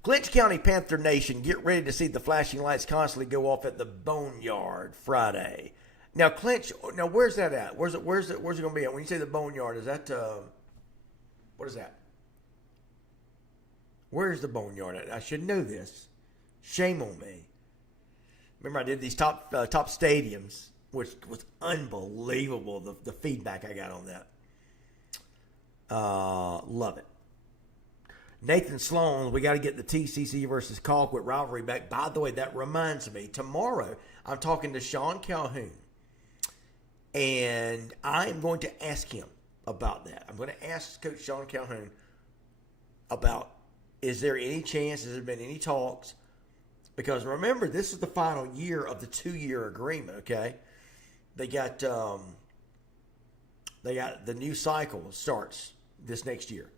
Clinch County Panther Nation, get ready to see the flashing lights constantly go off at the Boneyard Friday. Now, Clinch, where's that at? Where's it going to be at? When you say the Boneyard, is that, what is that? Where's the Boneyard at? I should know this. Shame on me. Remember, I did these top stadiums, which was unbelievable, the feedback I got on that. Love it. Nathan Sloan, we got to get the TCC versus Colquitt rivalry back. By the way, that reminds me, tomorrow I'm talking to Sean Calhoun, and I'm going to ask him about that. I'm going to ask Coach Sean Calhoun about, is there any chance, has there been any talks? Because remember, this is the final year of the 2-year agreement, okay? They got the new cycle starts this next year.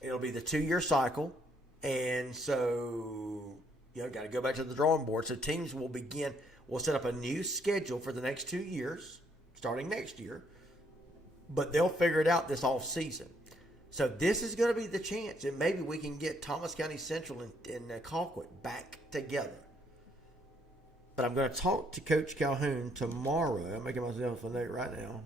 It'll be the 2-year cycle, and so got to go back to the drawing board. So teams will set up a new schedule for the next 2 years, starting next year, but they'll figure it out this off season. So this is going to be the chance, and maybe we can get Thomas County Central and Colquitt back together. But I'm going to talk to Coach Calhoun tomorrow. I'm making myself a note right now.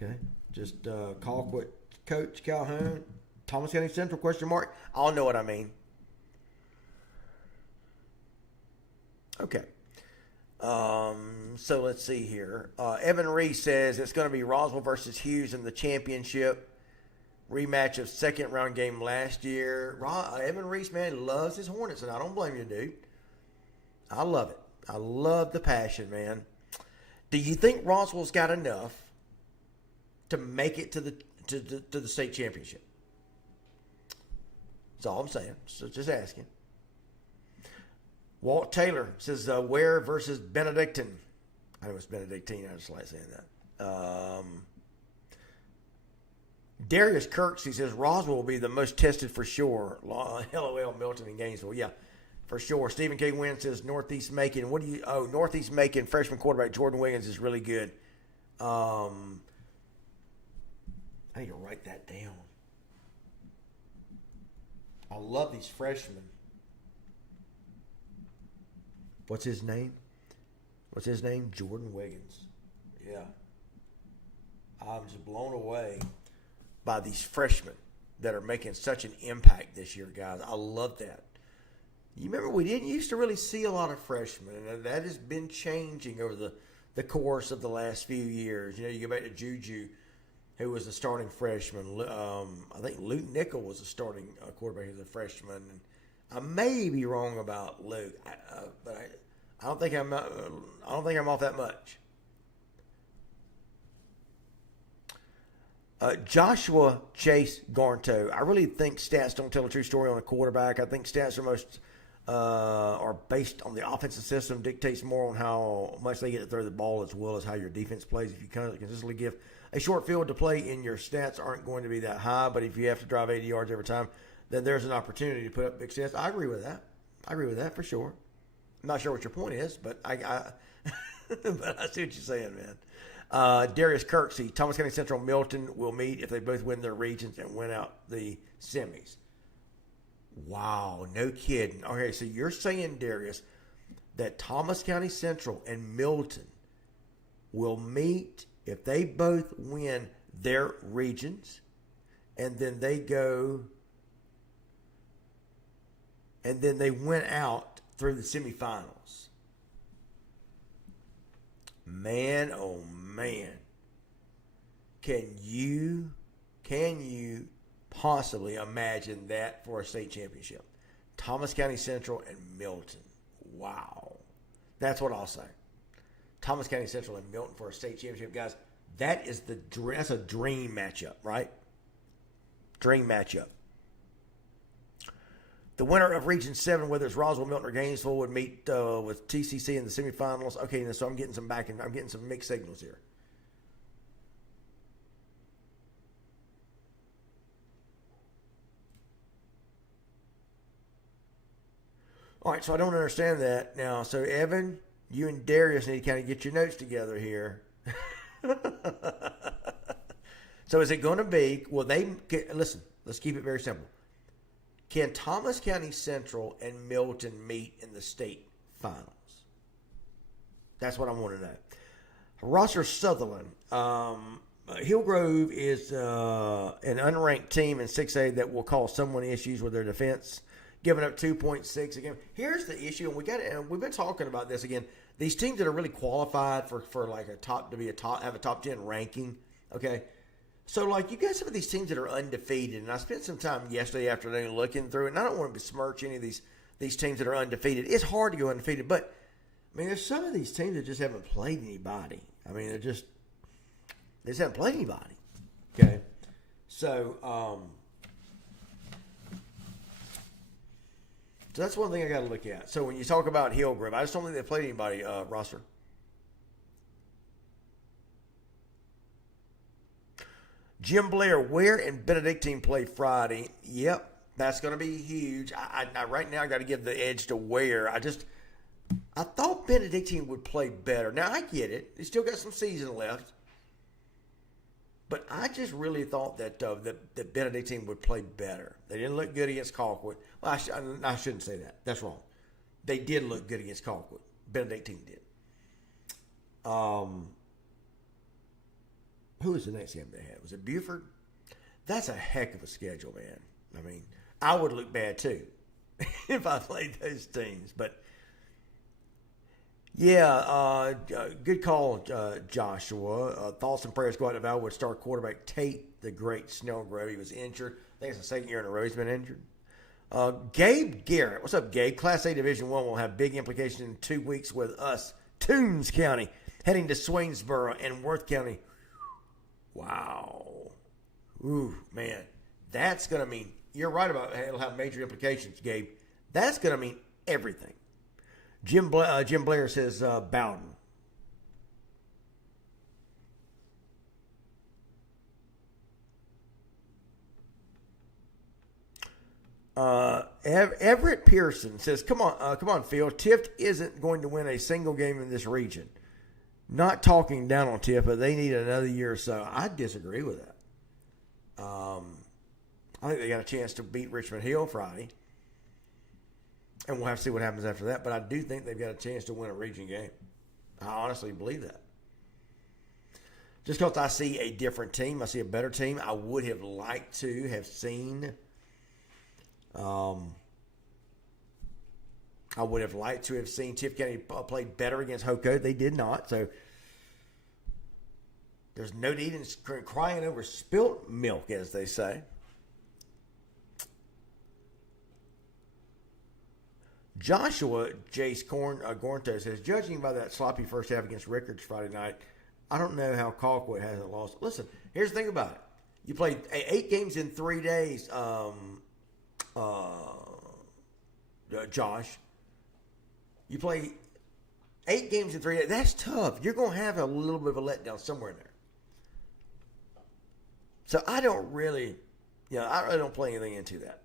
Okay. Just Colquitt, Coach Calhoun, Thomas County Central, question mark. I'll know what I mean. Okay. So let's see here. Evan Reese says it's going to be Roswell versus Hughes in the championship rematch of second round game last year. Evan Reese, man, loves his Hornets, and I don't blame you, dude. I love it. I love the passion, man. Do you think Roswell's got enough to make it to the state championship? That's all I'm saying. So just asking. Walt Taylor says Ware versus Benedictine. I know it's Benedictine. I just like saying that. Darius Kirks, he says Roswell will be the most tested for sure. LOL, Milton and Gainesville. Yeah, for sure. Stephen K. Wynn says Northeast Macon. Northeast Macon freshman quarterback Jordan Wiggins is really good. I need to write that down. I love these freshmen. What's his name? Jordan Wiggins. Yeah. I'm just blown away by these freshmen that are making such an impact this year, guys. I love that. You remember we didn't used to really see a lot of freshmen, and that has been changing over the course of the last few years. You go back to Juju, who was a starting freshman. I think Luke Nickel was a starting quarterback as a freshman. And I may be wrong about Luke, but I don't think I'm off that much. Joshua Chase Garnto. I really think stats don't tell a true story on a quarterback. I think stats are based on the offensive system, dictates more on how much they get to throw the ball as well as how your defense plays. If you consistently give a short field to play in, your stats aren't going to be that high. But if you have to drive 80 yards every time, then there's an opportunity to put up big stats. I agree with that for sure. I'm not sure what your point is, but I but I see what you're saying, man. Darius Kirksey, Thomas County Central, Milton will meet if they both win their regions and win out the semis. Wow, no kidding. Okay, so you're saying, Darius, that Thomas County Central and Milton will meet if they both win their regions, and then they go and then they went out through the semifinals. Man, oh man. Can you possibly imagine that for a state championship? Thomas County Central and Milton. Wow. That's what I'll say. Thomas County Central and Milton for a state championship, guys. That's a dream matchup, right? Dream matchup. The winner of Region 7, whether it's Roswell, Milton, or Gainesville, would meet with TCC in the semifinals. Okay, so I'm getting some mixed signals here. All right, so I don't understand that now. So Evan, you and Darius need to kind of get your notes together here. So is it going to be? Well, listen. Let's keep it very simple. Can Thomas County Central and Milton meet in the state finals? That's what I want to know. Rosser Sutherland. Hillgrove is an unranked team in 6A that will cause someone issues with their defense, giving up 2.6 again. Here's the issue, and we've been talking about this again. These teams that are really qualified for like have a top 10 ranking. Okay. So, like, you got some of these teams that are undefeated, and I spent some time yesterday afternoon looking through it, and I don't want to besmirch any of these teams that are undefeated. It's hard to go undefeated, but, I mean, there's some of these teams that just haven't played anybody. I mean, they just haven't played anybody. Okay? So that's one thing I got to look at. So when you talk about Hillgrove, I just don't think they played anybody, Rosser. Jim Blair, Ware and Benedictine play Friday. Yep, that's going to be huge. I right now I got to give the edge to Ware. I thought Benedictine would play better. Now I get it; they still got some season left, but I just really thought that that Benedictine would play better. They didn't look good against Colquitt. Well, I shouldn't say that. That's wrong. They did look good against Colquitt. Benedictine did. Who was the next game they had? Was it Buford? That's a heck of a schedule, man. I mean, I would look bad too if I played those teams. But, yeah, good call, Joshua. Thoughts and prayers go out to Valwood star quarterback Tate, the great Snellgrove. He was injured. I think it's the second year in a row he's been injured. Gabe Garrett. What's up, Gabe? Class A Division I will have big implications in 2 weeks with us. Toombs County heading to Swainsboro and Worth County. Wow. Ooh, man. That's going to mean, you're right about it'll have major implications, Gabe. That's going to mean everything. Jim Blair says Bowden. Everett Pearson says, come on, Phil. Tift isn't going to win a single game in this region. Not talking down on Tift, but they need another year or so. I disagree with that. I think they got a chance to beat Richmond Hill Friday. And we'll have to see what happens after that. But I do think they've got a chance to win a region game. I honestly believe that. Just because I see a different team, I see a better team. I would have liked to have seen Tift County play better against Hoco. They did not. So there's no need in crying over spilt milk, as they say. Joshua Jace Gornto says, judging by that sloppy first half against Rickards Friday night, I don't know how Colquitt hasn't lost. Listen, here's the thing about it. You played 8 games in 3 days, Josh. You play 8 games in 3 days. That's tough. You're going to have a little bit of a letdown somewhere in there. So I really don't play anything into that.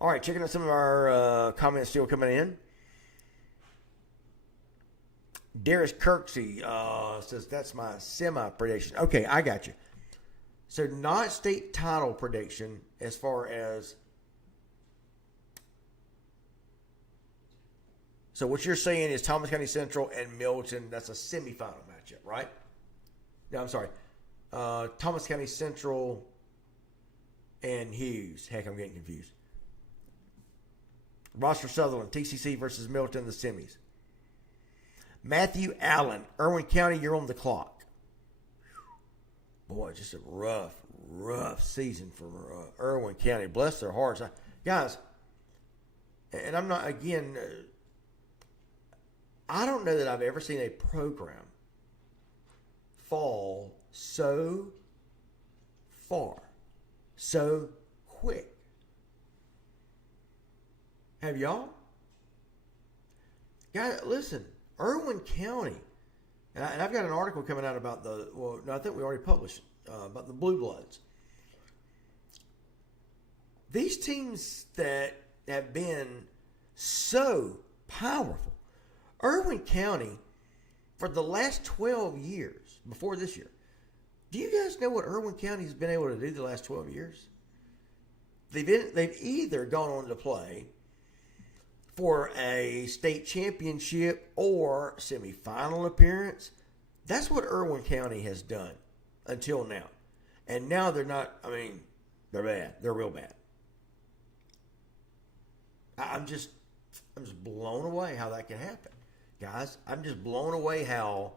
All right, checking out some of our comments still coming in. Darius Kirksey says, that's my semi-prediction. Okay, I got you. So not state title prediction as far as... So what you're saying is Thomas County Central and Milton, that's a semifinal matchup, right? No, I'm sorry. Thomas County Central and Hughes. Heck, I'm getting confused. Roster Sutherland, TCC versus Milton in the semis. Matthew Allen, Irwin County, you're on the clock. Boy, just a rough season for Irwin County. Bless their hearts. Guys, and I'm not, again, I don't know that I've ever seen a program fall so far, so quick. Have y'all? Guys, listen, Irwin County, and I've got an article coming out about I think we already published about the Blue Bloods. These teams that have been so powerful. Irwin County, for the last 12 years, before this year, do you guys know what Irwin County has been able to do the last 12 years? They've either gone on to play for a state championship or semifinal appearance. That's what Irwin County has done until now. And now they're not, they're bad. They're real bad. I'm just blown away how that can happen. Guys, I'm just blown away how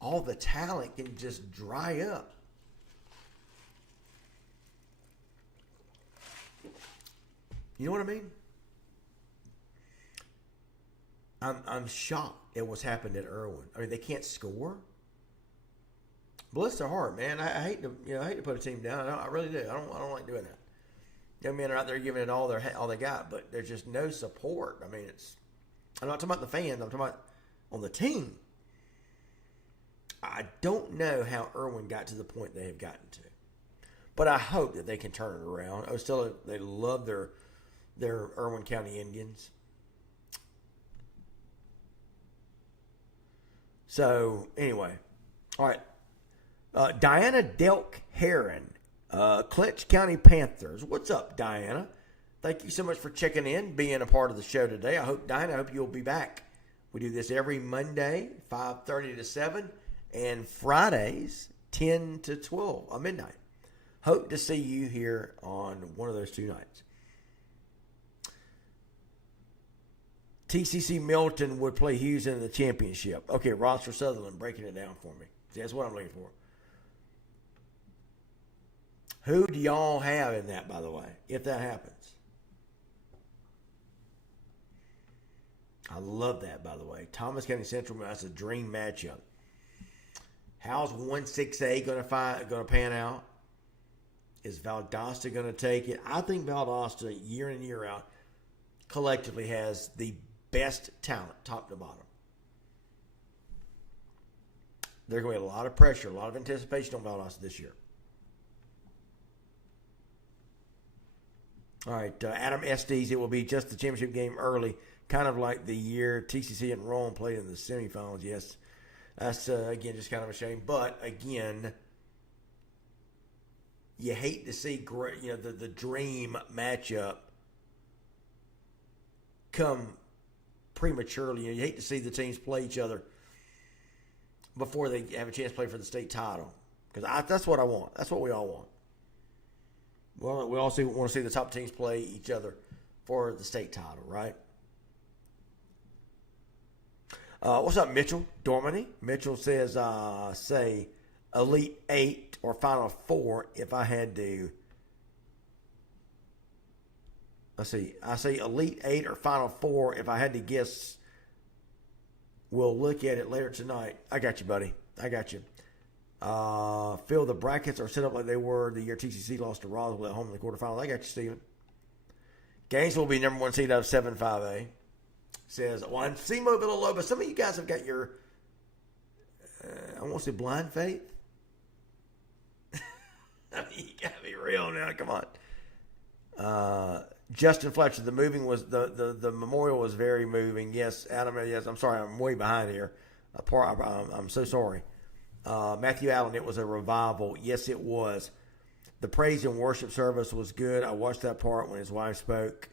all the talent can just dry up. You know what I mean? I'm shocked at what's happened at Irwin. They can't score. Bless their heart, man. I hate to put a team down. I really do. I don't like doing that. Young men are out there giving it all they got, but there's just no support. I'm not talking about the fans. I'm talking about on the team. I don't know how Irwin got to the point they have gotten to, but I hope that they can turn it around. They love their Irwin County Indians. So anyway, all right. Diana Delk Heron, Clinch County Panthers. What's up, Diana? Thank you so much for checking in, being a part of the show today. I hope you'll be back. We do this every Monday, 5:30 to 7, and Fridays, 10 to 12, midnight. Hope to see you here on one of those two nights. TCC Milton would play Hughes in the championship. Okay, Roster Sutherland breaking it down for me. See, that's what I'm looking for. Who do y'all have in that, by the way, if that happens? I love that, by the way. Thomas County Central, that's a dream matchup. How's 1-6A going to pan out? Is Valdosta going to take it? I think Valdosta, year in and year out, collectively has the best talent, top to bottom. There's going to be a lot of pressure, a lot of anticipation on Valdosta this year. All right, Adam Estes, it will be just the championship game early, kind of like the year TCC and Rome played in the semifinals. Yes, that's, again, just kind of a shame. But, again, you hate to see the dream matchup come prematurely. You hate to see the teams play each other before they have a chance to play for the state title. Because that's what I want. That's what we all want. Well, we also want to see the top teams play each other for the state title, right? What's up, Mitchell? Dormany. Mitchell says, say Elite 8 or Final 4 if I had to. Let's see. I say Elite 8 or Final 4 if I had to guess. We'll look at it later tonight. I got you, buddy. I got you. Phil, the brackets are set up like they were the year TCC lost to Roswell at home in the quarterfinals. I got you, Steven. Gainesville will be number 1 seed out of 7-5A. Says, well, I'm SEMO Villalobos. Some of you guys have got your, I want to say blind faith. You got to be real now. Come on. Justin Fletcher, the memorial was very moving. Yes, Adam, yes, I'm sorry. I'm way behind here. I'm so sorry. Matthew Allen, it was a revival. Yes, it was. The praise and worship service was good. I watched that part when his wife spoke.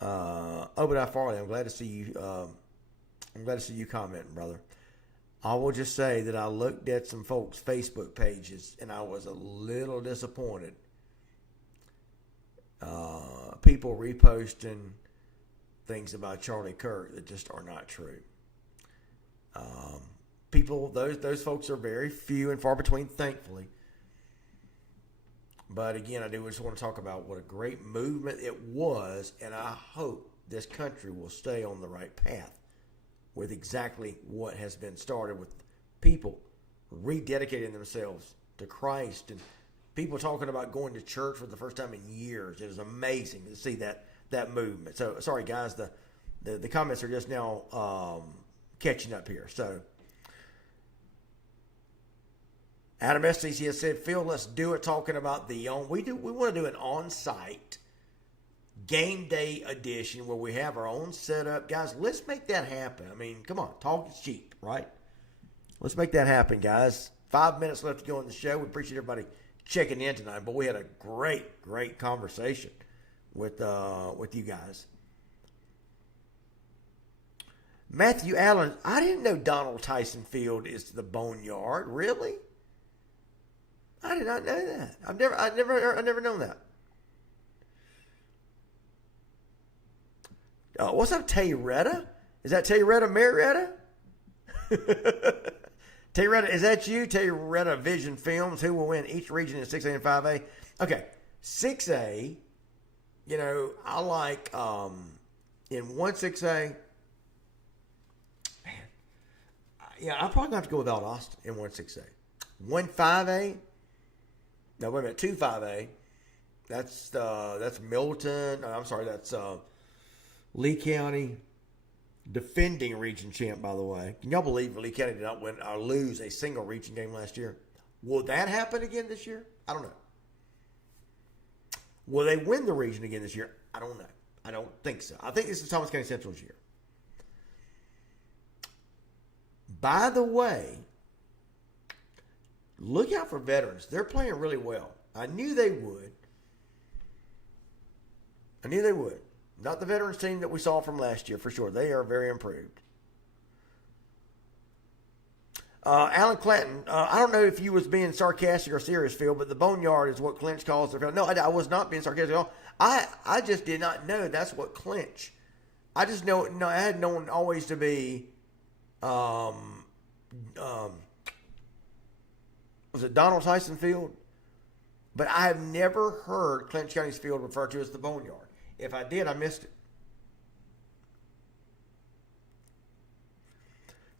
Obadiah Farley, I'm glad to see you. I'm glad to see you commenting, brother. I will just say that I looked at some folks' Facebook pages and I was a little disappointed. People reposting things about Charlie Kirk that just are not true. People, those folks are very few and far between, thankfully. But again, I do just want to talk about what a great movement it was, and I hope this country will stay on the right path with exactly what has been started with people rededicating themselves to Christ and people talking about going to church for the first time in years. It was amazing to see that movement. So sorry guys, the comments are just now catching up here. So Adam Estes has said, Phil, let's do it. Talking about we want to do an on-site game day edition where we have our own setup. Guys, let's make that happen. I mean, come on, talk is cheap, right? Let's make that happen, guys. 5 minutes left to go in the show. We appreciate everybody checking in tonight, but we had a great conversation with you guys. Matthew Allen, I didn't know Donald Tyson Field is the Boneyard. Really? I did not know that. I've never known that. What's up, Tayretta? Is that Tayretta Marietta? Tayretta, is that you? Tayretta Vision Films. Who will win each region in 6A and 5A? Okay, 6A. You know, I like in 1-6A. Man, yeah, I'm probably gonna have to go with Al Austin in 1-6A. 1-5A. No, wait a minute. 2-5A. That's Milton. I'm sorry. That's Lee County, defending region champ, by the way. Can y'all believe Lee County did not win or lose a single region game last year? Will that happen again this year? I don't know. Will they win the region again this year? I don't know. I don't think so. I think this is Thomas County Central's year. By the way, look out for veterans. They're playing really well. I knew they would. Not the veterans team that we saw from last year, for sure. They are very improved. Alan Clanton, I don't know if you was being sarcastic or serious, Phil, but the Boneyard is what Clinch calls their field. No, I was not being sarcastic at all. I just did not know that's what Clinch. I just know, I had known always to be, was it Donald Tyson Field? But I have never heard Clinch County's field referred to as the Boneyard. If I did, I missed it.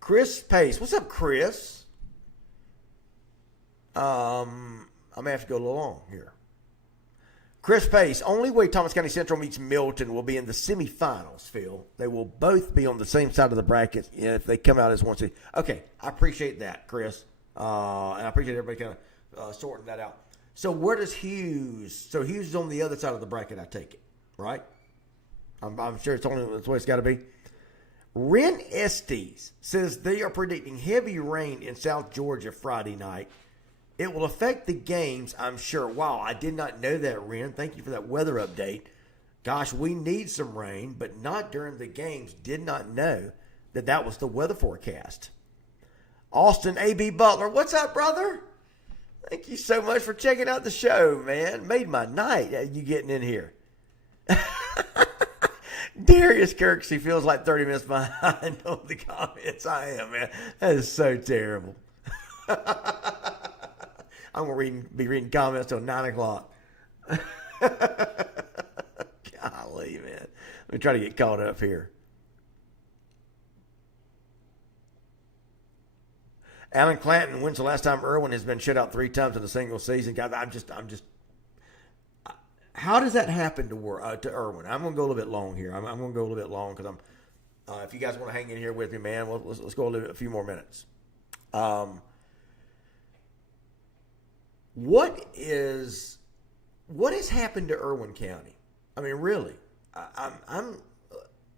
Chris Pace. What's up, Chris? I may have to go a little long here. Chris Pace. Only way Thomas County Central meets Milton will be in the semifinals, Phil. They will both be on the same side of the bracket if they come out as one seed. Okay, I appreciate that, Chris. And I appreciate everybody kind of sorting that out. So where does Hughes? So Hughes is on the other side of the bracket, I take it. Right? I'm sure it's only the way it's got to be. Ren Estes says they are predicting heavy rain in South Georgia Friday night. It will affect the games, I'm sure. Wow, I did not know that, Ren. Thank you for that weather update. Gosh, we need some rain, but not during the games. Did not know that was the weather forecast. Austin A.B. Butler, what's up, brother? Thank you so much for checking out the show, man. Made my night, you getting in here. Darius Kirksey feels like 30 minutes behind on the comments. I am, man. That is so terrible. I'm going to be reading comments till 9 o'clock. Golly, man. Let me try to get caught up here. Alan Clanton, when's the last time Irwin has been shut out 3 times in a single season? God, I'm just. How does that happen to Irwin? I'm going to go a little bit long here. I'm going to go a little bit long because if you guys want to hang in here with me, man, let's go a few more minutes. What has happened to Irwin County? I mean, really, I'm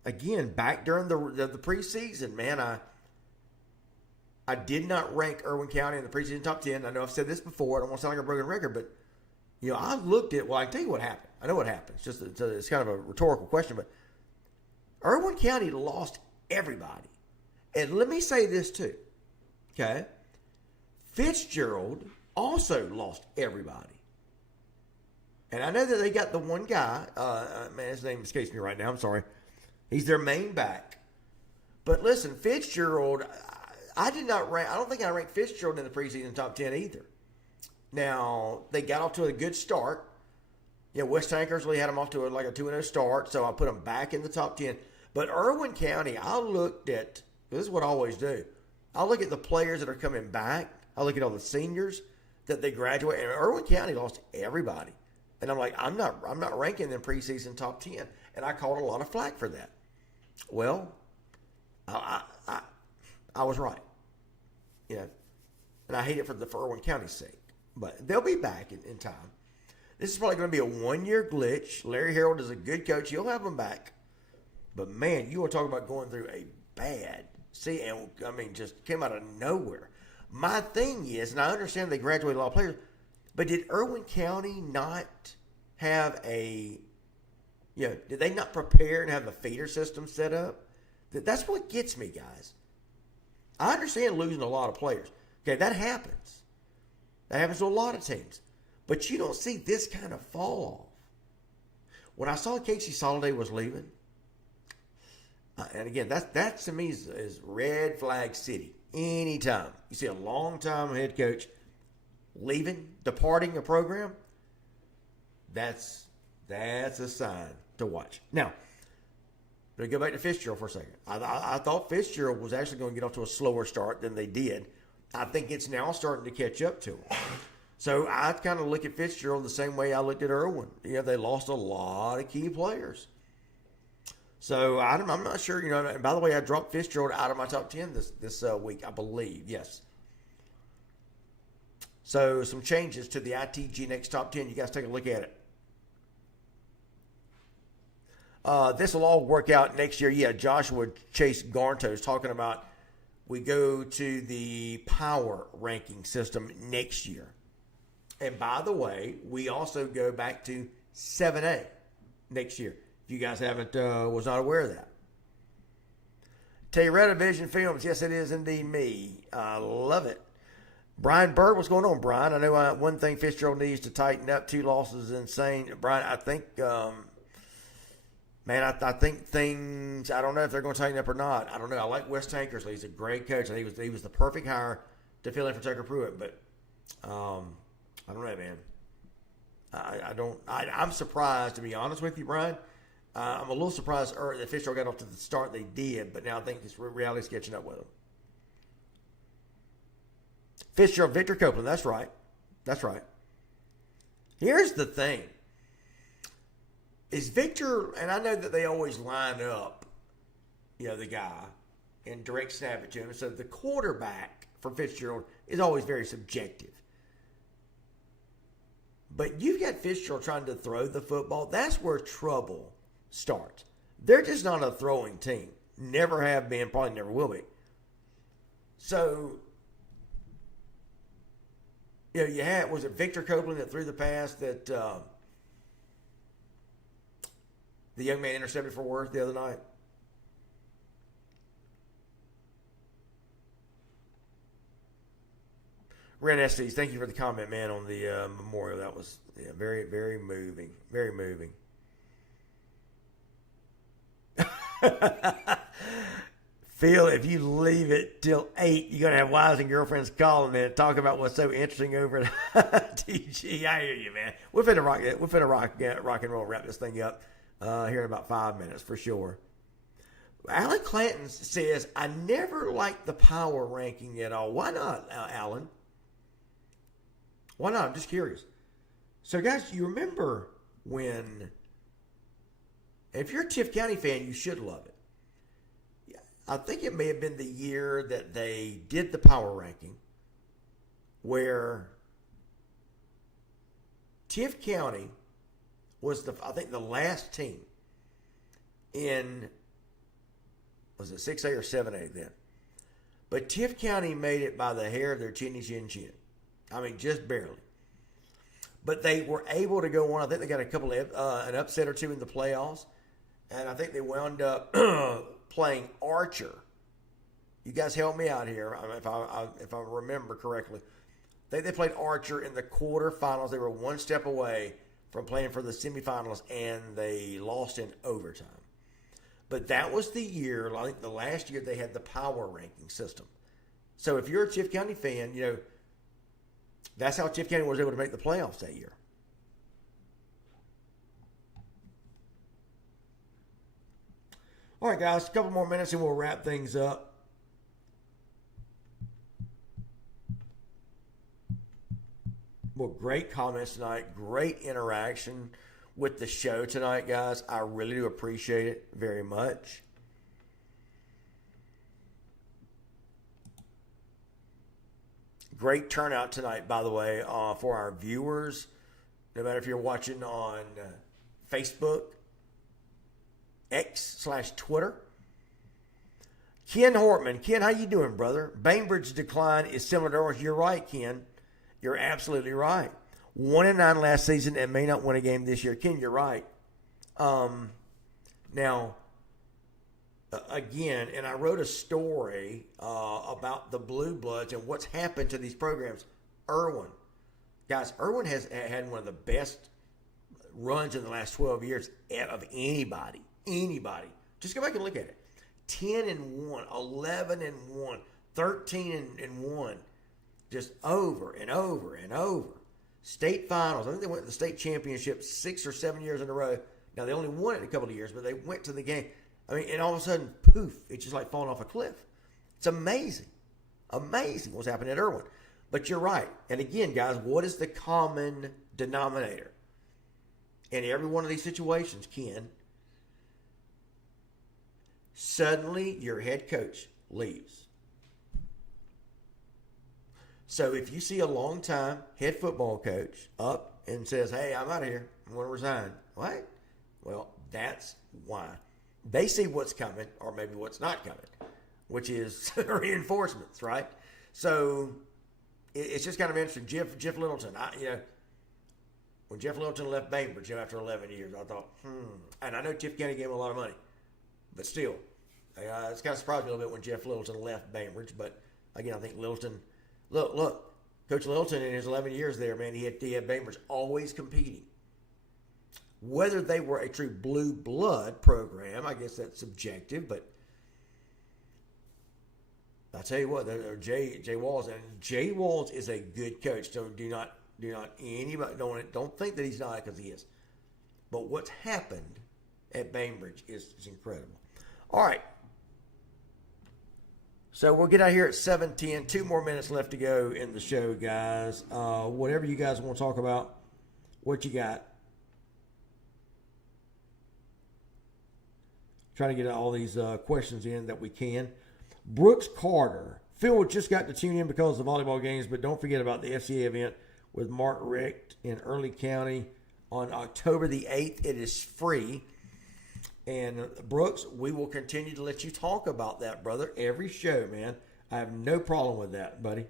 again back during the preseason, man. I did not rank Irwin County in the preseason top 10. I know I've said this before. I don't want to sound like a broken record, but I looked at. Well, I can tell you what happened. I know what happened. It's kind of a rhetorical question, but Irwin County lost everybody. And let me say this too. Okay. Fitzgerald also lost everybody. And I know that they got the one guy, man, his name escapes me right now. I'm sorry. He's their main back. But listen, Fitzgerald, I did not rank, I don't think I ranked Fitzgerald in the preseason top 10 either. Now, they got off to a good start. West Tankersley had them off to like a 2-0 start, so I put them back in the top 10. But Irwin County, I looked at, this is what I always do. I look at the players that are coming back. I look at all the seniors that they graduate, and Irwin County lost everybody. And I'm like, I'm not ranking them preseason top 10. And I caught a lot of flack for that. Well, I was right. And I hate it for Irwin County's sake. But they'll be back in time. This is probably going to be a one-year glitch. Larry Harold is a good coach. He'll have them back. But, man, you want to talk about going through a bad season. I mean, just came out of nowhere. My thing is, and I understand they graduated a lot of players, but did Irwin County not have did they not prepare and have a feeder system set up? That's what gets me, guys. I understand losing a lot of players. Okay, that happens. That happens to a lot of teams. But you don't see this kind of fall off. When I saw Casey Soliday was leaving, and again, that to me is red flag city. Anytime you see a long-time head coach leaving, departing a program, that's a sign to watch. Now, let me go back to Fitzgerald for a second. I thought Fitzgerald was actually going to get off to a slower start than they did. I think it's now starting to catch up to them. So I kind of look at Fitzgerald the same way I looked at Irwin. They lost a lot of key players. So I'm not sure. And by the way, I dropped Fitzgerald out of my top 10 this week, I believe. Yes. So some changes to the ITG Next Top 10. You guys take a look at it. This will all work out next year. Yeah, Joshua Chase Garnto is talking about we go to the power ranking system next year. And by the way, we also go back to 7A next year. If you guys haven't was not aware of that. Terretta Vision Films, yes, it is indeed me. I love it. Brian Bird, what's going on, Brian? I know one thing Fitzgerald needs to tighten up. 2 losses is insane. Brian, I think, I think things, I don't know if they're going to tighten up or not. I don't know. I like Wes Tankersley. He's a great coach. I think he was the perfect hire to fill in for Tucker Pruitt. But I don't know, man. I'm surprised, to be honest with you, Brian. I'm a little surprised that Fitzgerald got off to the start they did, but now I think this reality's catching up with them. Fitzgerald, Victor Copeland, that's right. That's right. Here's the thing. Is Victor, and I know that they always line up, the guy, and direct snap it to him. So the quarterback for Fitzgerald is always very subjective. But you've got Fitzgerald trying to throw the football. That's where trouble starts. They're just not a throwing team. Never have been, probably never will be. So, you had, was it Victor Copeland that threw the pass that the young man intercepted for Worth the other night? Ren Estes, thank you for the comment, man, on the memorial. That was very, very moving. Very moving. Phil, if you leave it till 8, you're going to have wives and girlfriends calling, man, talk about what's so interesting over at TG. I hear you, man. We're finna rock and roll, wrap this thing up here in about 5 minutes for sure. Alan Clanton says, I never liked the power ranking at all. Why not, Alan? Why not? I'm just curious. So, guys, you remember when, if you're a Tift County fan, you should love it. I think it may have been the year that they did the power ranking where Tift County was the last team in, was it 6A or 7A then? But Tift County made it by the hair of their chinny chin chin. I mean, just barely. But they were able to go on. I think they got a couple of an upset or two in the playoffs, and I think they wound up playing Archer You guys help me out here. If I remember correctly, they played Archer in the quarterfinals. They were one step away from playing for the semifinals, and they lost in overtime. But that was the year, I think the last year they had the power ranking system. So if you're a Tift County fan, that's how Tift County was able to make the playoffs that year. All right, guys, a couple more minutes and we'll wrap things up. Well, great comments tonight. Great interaction with the show tonight, guys. I really do appreciate it very much. Great turnout tonight, by the way, for our viewers. No matter if you're watching on Facebook, X/Twitter. Ken Hortman. Ken, how you doing, brother? Bainbridge's decline is similar to ours. You're right, Ken. You're absolutely right. 1-9 last season and may not win a game this year. Ken, you're right. Now, again, and I wrote a story about the Blue Bloods and what's happened to these programs. Irwin. Guys, Irwin has had one of the best runs in the last 12 years of anybody. Anybody. Just go back and look at it. 10-1, 11-1, 13-1. Just over and over and over. State finals. I think they went to the state championship 6 or 7 years in a row. Now, they only won it a couple of years, but they went to the game. I mean, and all of a sudden, poof, it's just like falling off a cliff. It's amazing. Amazing what's happening at Irwin. But you're right. And again, guys, what is the common denominator? In every one of these situations, Ken, suddenly your head coach leaves. So if you see a long-time head football coach up and says, hey, I'm out of here, I'm going to resign. What? Well, that's why. They see what's coming or maybe what's not coming, which is reinforcements, right? So it's just kind of interesting. Jeff Littleton, when Jeff Littleton left Bainbridge after 11 years, I thought, and I know Tift County gave him a lot of money, but still, it's kind of surprised me a little bit when Jeff Littleton left Bainbridge. But again, I think Littleton, look, Coach Littleton in his 11 years there, man, he had Bainbridge always competing. Whether they were a true blue blood program, I guess that's subjective, but I tell you what, Jay Walls, and Jay Walls is a good coach. So do not anybody don't think that he's not, because he is. But what's happened at Bainbridge is incredible. All right. So we'll get out here at 7:10. 2 more minutes left to go in the show, guys. Whatever you guys want to talk about, what you got? Trying to get all these questions in that we can. Brooks Carter. Phil just got to tune in because of the volleyball games, but don't forget about the FCA event with Mark Richt in Early County on October the 8th. It is free. And Brooks, we will continue to let you talk about that, brother, every show, man. I have no problem with that, buddy.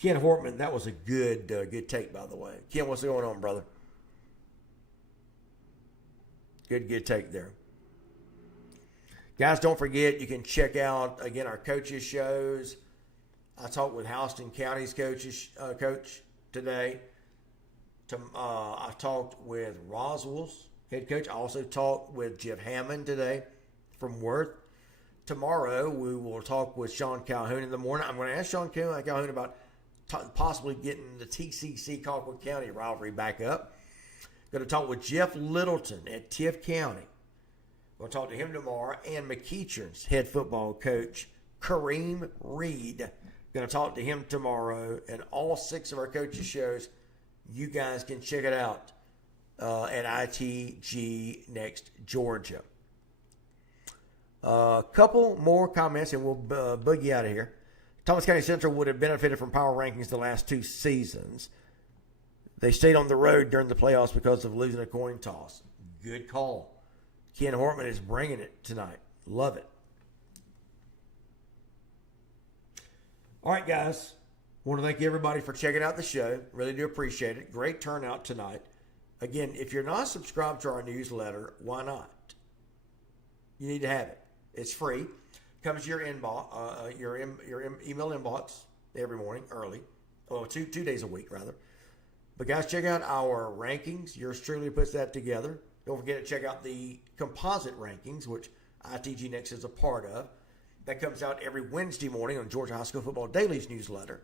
Ken Hortman, that was a good take, by the way. Ken, what's going on, brother? Good take there. Guys, don't forget, you can check out, again, our coaches' shows. I talked with Houston County's coach today. I talked with Roswell's head coach. I also talked with Jeff Hammond today from Worth. Tomorrow, we will talk with Sean Calhoun in the morning. I'm going to ask Sean Calhoun about possibly getting the TCC Colquitt County rivalry back up. Going to talk with Jeff Littleton at Tift County. We'll talk to him tomorrow. And McEachern's head football coach, Kareem Reed. Going to talk to him tomorrow. And all 6 of our coaches' shows, you guys can check it out at ITG Next Georgia. A couple more comments and we'll boogie out of here. Thomas County Central would have benefited from power rankings the last 2 seasons. They stayed on the road during the playoffs because of losing a coin toss. Good call. Ken Hortman is bringing it tonight. Love it. All right, guys. Want to thank everybody for checking out the show. Really do appreciate it. Great turnout tonight. Again, if you're not subscribed to our newsletter, why not? You need to have it. It's free. comes to your inbox, your email inbox every morning early. Well, two days a week rather. But guys, check out our rankings. Yours truly puts that together. Don't forget to check out the composite rankings, which ITG Next is a part of. That comes out every Wednesday morning on Georgia High School Football Daily's newsletter.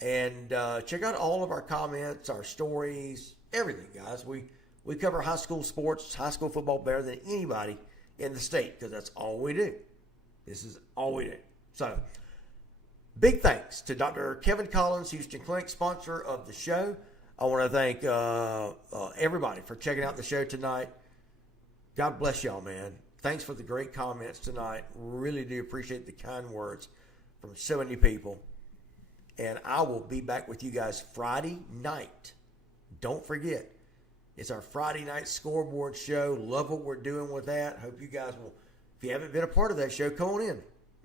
And check out all of our comments, our stories, everything, guys. We cover high school sports, high school football better than anybody in the state because that's all we do. This is all we do. So, big thanks to Dr. Kevin Collins, Houston Clinic, sponsor of the show. I want to thank everybody for checking out the show tonight. God bless y'all, man. Thanks for the great comments tonight. Really do appreciate the kind words from so many people. And I will be back with you guys Friday night. Don't forget, it's our Friday night scoreboard show. Love what we're doing with that. Hope you guys will, if you haven't been a part of that show, come on in.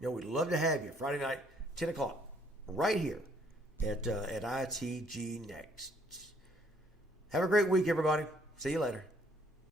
We'd love to have you. Friday night, 10 o'clock, right here at ITG Next. Have a great week, everybody. See you later.